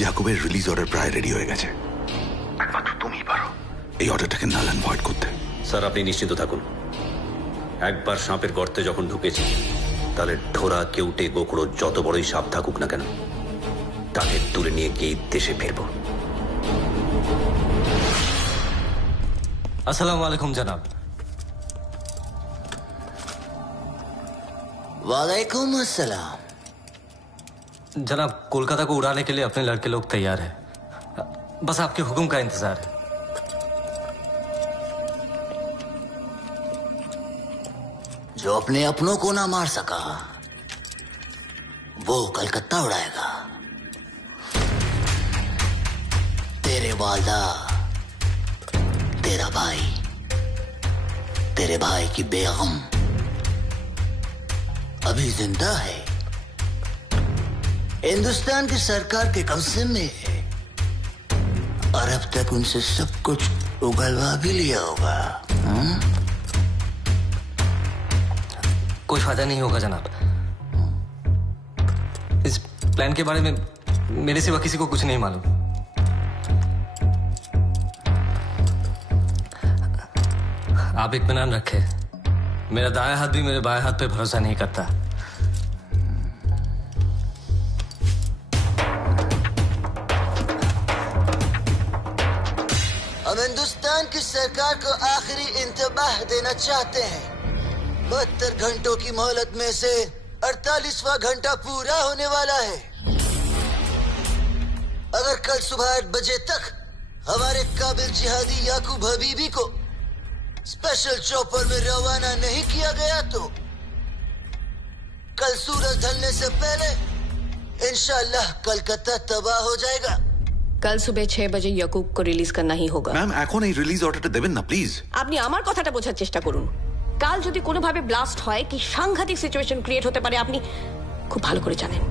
ইয়াকুবের রিলিজ অর্ডার প্রায় রেডি হয়ে গেছে, একমাত্র তুমিই পারো এই অর্ডারটাকে নাল অ্যান্ড ভয়েড করতে। স্যার আপনি নিশ্চিন্ত থাকুন, একবার সাপের গর্তে যখন ঢুকেছি তাহলে ঢোরা কেউটে গোকড়ো যত বড়ই সাপ থাকুক না কেন তাকে তুলে নিয়ে গিয়ে দেশে ফিরবো। अस्सलाम वालेकुम जनाब। वालेकुम अस्सलाम। जनाब, कोलकाता को उड़ाने के लिए अपने लड़के लोग तैयार हैं, बस आपके हुक्म का इंतजार है। जो अपने अपनों को ना मार सका वो कलकत्ता उड़ाएगा। तेरे वालदा, तेरा भाई, तेरे भाई की बेगम अभी जिंदा है, हिंदुस्तान की सरकार के कब्जे में है, और अब तक उनसे सब कुछ उगलवा भी लिया होगा। कोई फायदा नहीं होगा जनाब, इस प्लान के बारे में मेरे सिवा किसी को कुछ नहीं मालूम। आप इत्मीनान रखें, मेरा दाया हाथ भी मेरे बाएं हाथ पे भरोसा नहीं करता। हम हिंदुस्तान की सरकार को आखिरी इंतबाह देना चाहते हैं। 72 घंटों की मोहलत में से 48वां घंटा पूरा होने वाला है। अगर कल सुबह 8 बजे तक हमारे काबिल जिहादी याकूब हबीबी को स्पेशल चॉपर में रवाना नहीं किया गया तो कल सूरज ढलने से पहले इंशाअल्लाह कलकत्ता तबाह हो जाएगा। कल सुबह 6 बजे याकूब को रिलीज करना ही होगा। ম্যাম এখন এই রিলিজ অর্ডারটা দেবেন না প্লিজ। আপনি আমার কথাটা বোঝার চেষ্টা করুন। কাল যদি কোনোভাবে ব্লাস্ট হয় কি সাংঘাতিক সিচুয়েশন ক্রিয়েট হতে পারে আপনি খুব ভালো করে জানেন।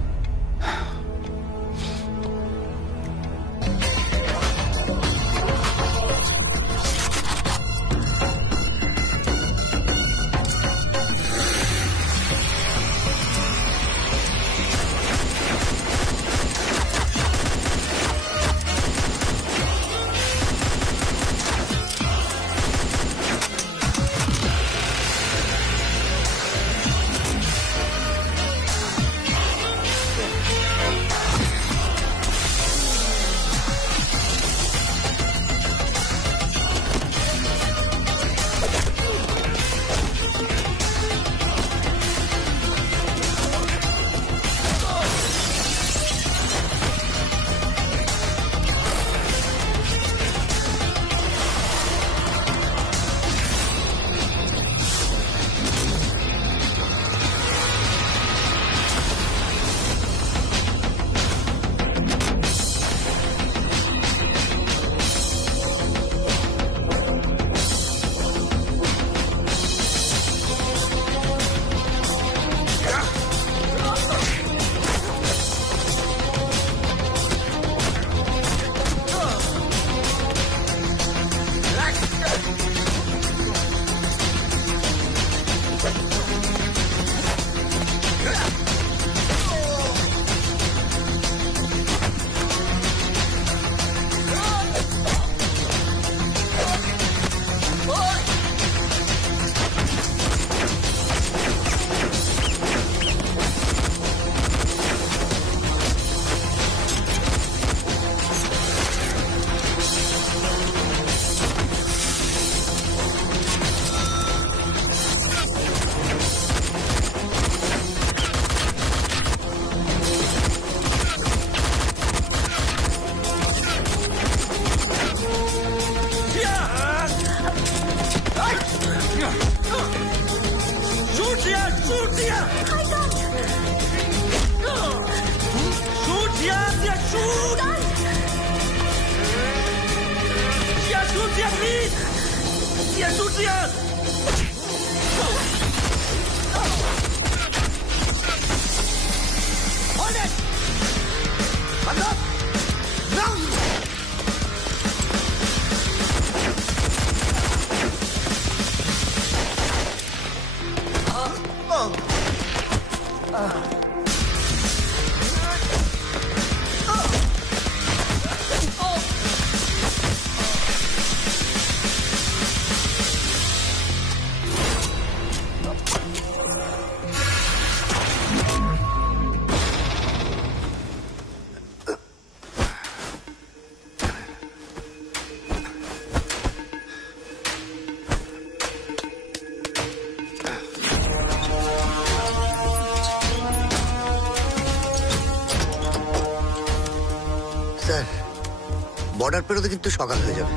বর্ডার পেরোতে কিন্তু সকাল হয়ে যাবে,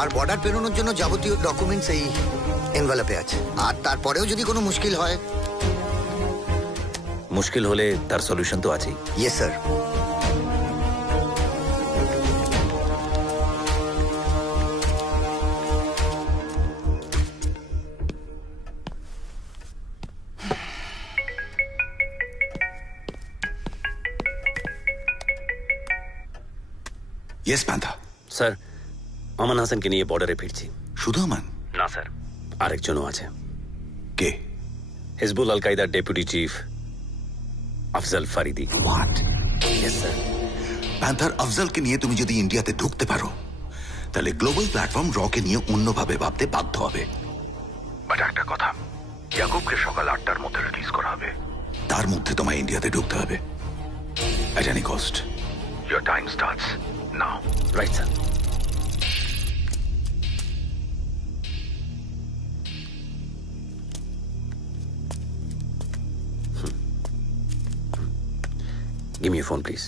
আর বর্ডার পেরোনোর জন্য যাবতীয় ডকুমেন্টস এই এনভেলপে আছে। আর তারপরেও যদি কোনো মুশকিল হয়, মুশকিল হলে তার সলিউশন তো আছেই। Yes sir. ইয়েস প্যান্থা। স্যার, আমান হাসানকে নিয়ে বর্ডারে ফিরছি। শুধু আমান? না স্যার, আরেকজনও আছে। কে? হিজবুল আল কায়দার deputy chief Afzal Faridi. What? Yes sir. Panther আফজালকে নিয়ে তুমি যদি ইন্ডিয়াতে ঢুকতে পারো, তাহলে গ্লোবাল প্ল্যাটফর্ম রকে নিয়ে অন্যভাবে ভাবতে বাধ্য হবে। বাট একটা কথা, ইয়াকুবকে সকাল 8টার মধ্যে রিলিজ করা হবে। তার মধ্যে তোমায় ইন্ডিয়াতে ঢুকতে হবে, at any cost. Your time starts now. Right, sir. Give me your phone, please.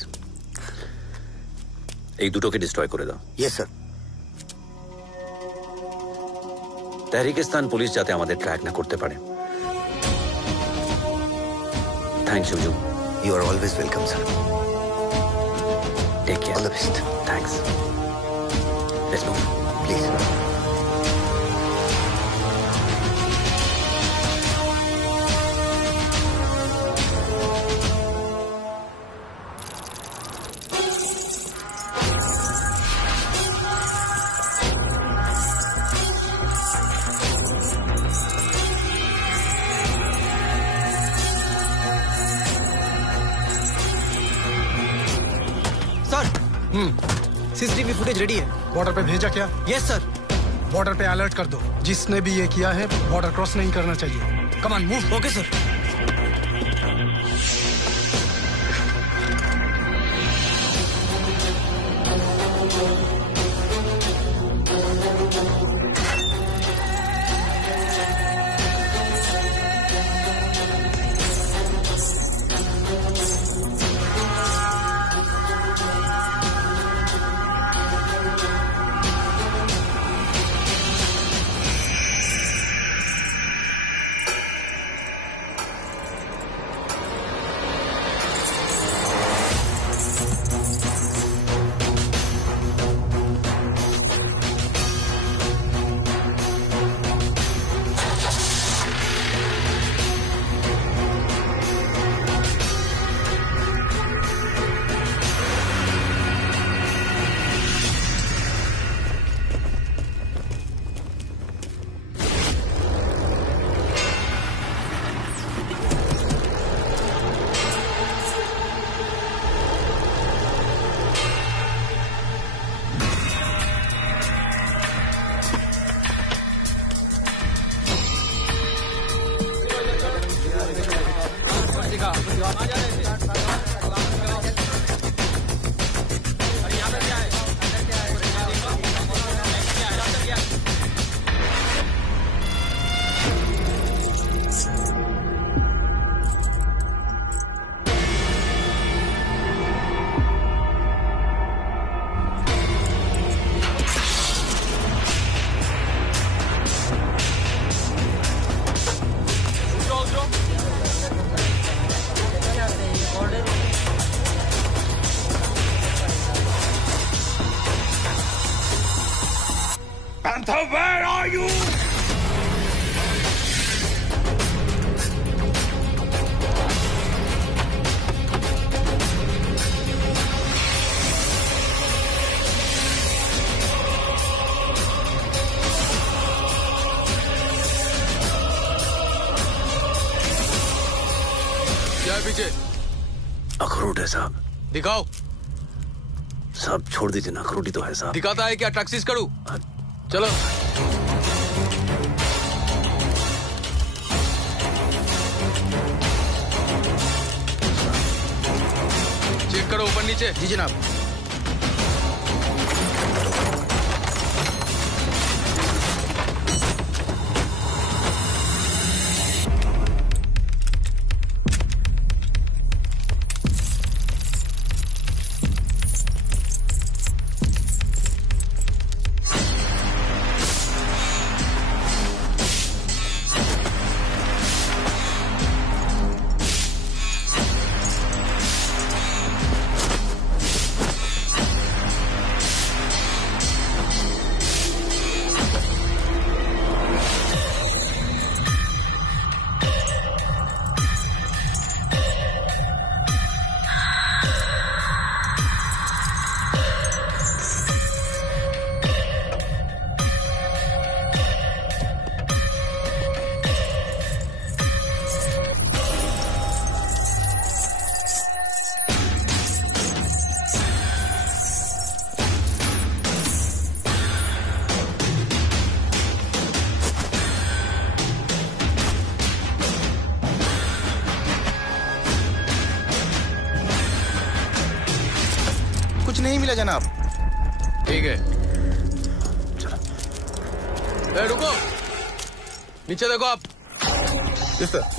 এই দুটোকে ডিস্ট্রয় করে দাও। Yes sir. তেহরিকিস্তান পুলিশ যাতে আমাদের ট্র্যাক না করতে পারে। থ্যাংকস হুজুর। You are always welcome sir. Take care. All the best. Thanks. Let's move please. CCTV footage ready है। बॉर्डर पे भेजा क्या? Yes sir. बॉर्डर पे अलर्ट कर दो, जिसने भी ये किया है बॉर्डर क्रॉस नहीं करना चाहिए। Come on move. Okay sir. Panther, where are you? क्या है पीछे? अखरोट है साहब। दिखाओ। साहब छोड़ दीजिए ना, अखरोट ही तो है साहब। दिखाता है क्या? टैक्सीज करूं? चलो। चेक करो ऊपर नीचे। जी जनाब। कुछ नहीं मिला जनाब। ठीक है, चलो। रुको, नीचे देखो आप। Yes sir.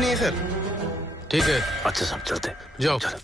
नहीं है सर। ठीक है। अच्छा साहब चलते। जाओ। चलो।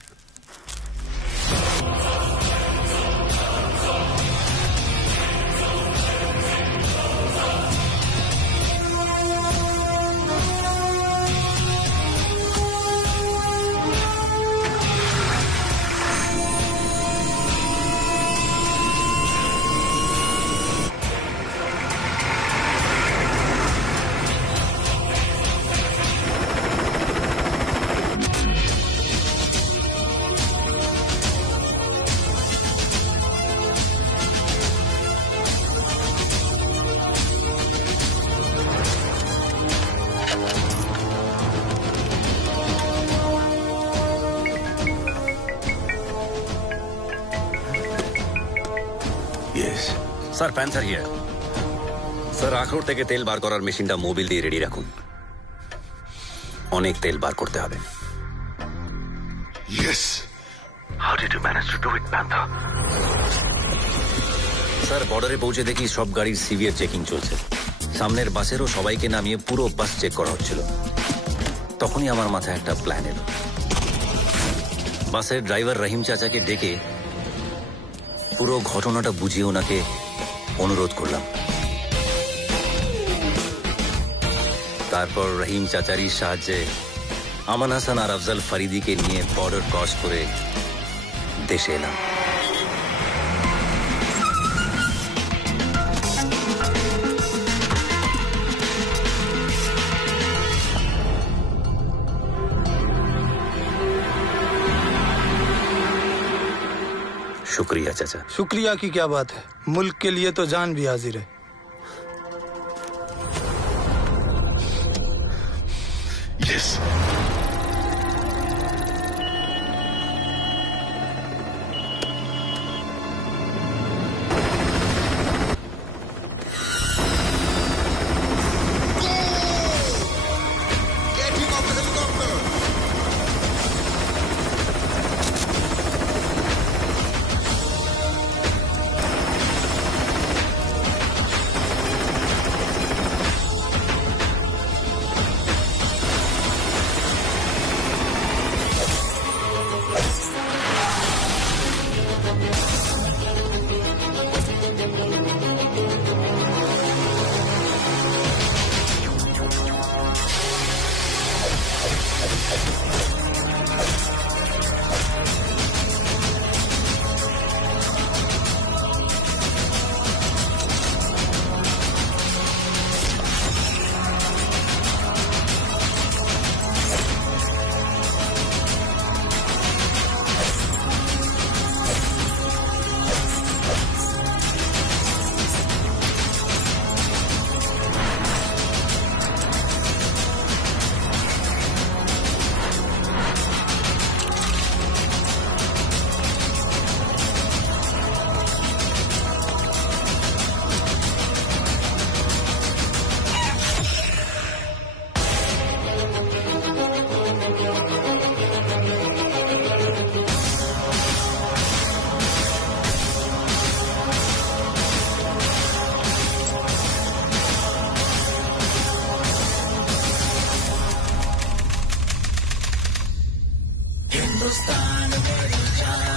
Sir panther here. স্যার আখরোট থেকে তেল বার করার মেশিনটা মোবিল দিয়ে রেডি রাখুন, অনেক তেল বার করতে হবে। Yes. How did you manage to do it, Panther? Sir বর্ডারে পৌঁছে দেখি সব গাড়ির সিভিয়ার চেকিং চলছে, সামনের বাসেরও সবাইকে নামিয়ে পুরো বাস চেক করা হচ্ছিল। তখনই আমার মাথায় একটা প্ল্যান এলো। বাসের ড্রাইভার রহিম চাচাকে ডেকে পুরো ঘটনাটা বুঝিয়ে ওনাকে অনুরোধ করলাম। তারপর রহিম চাচারির সাহায্যে আমান হাসান আর আফজাল ফরিদিকে নিয়ে বর্ডার ক্রস করে দেশে এলাম। शुक्रिया चाचा। शुक्रिया की क्या बात है, मुल्क के लिए तो जान भी हाजिर है। Yes. हिंदुस्तान मेरी जान।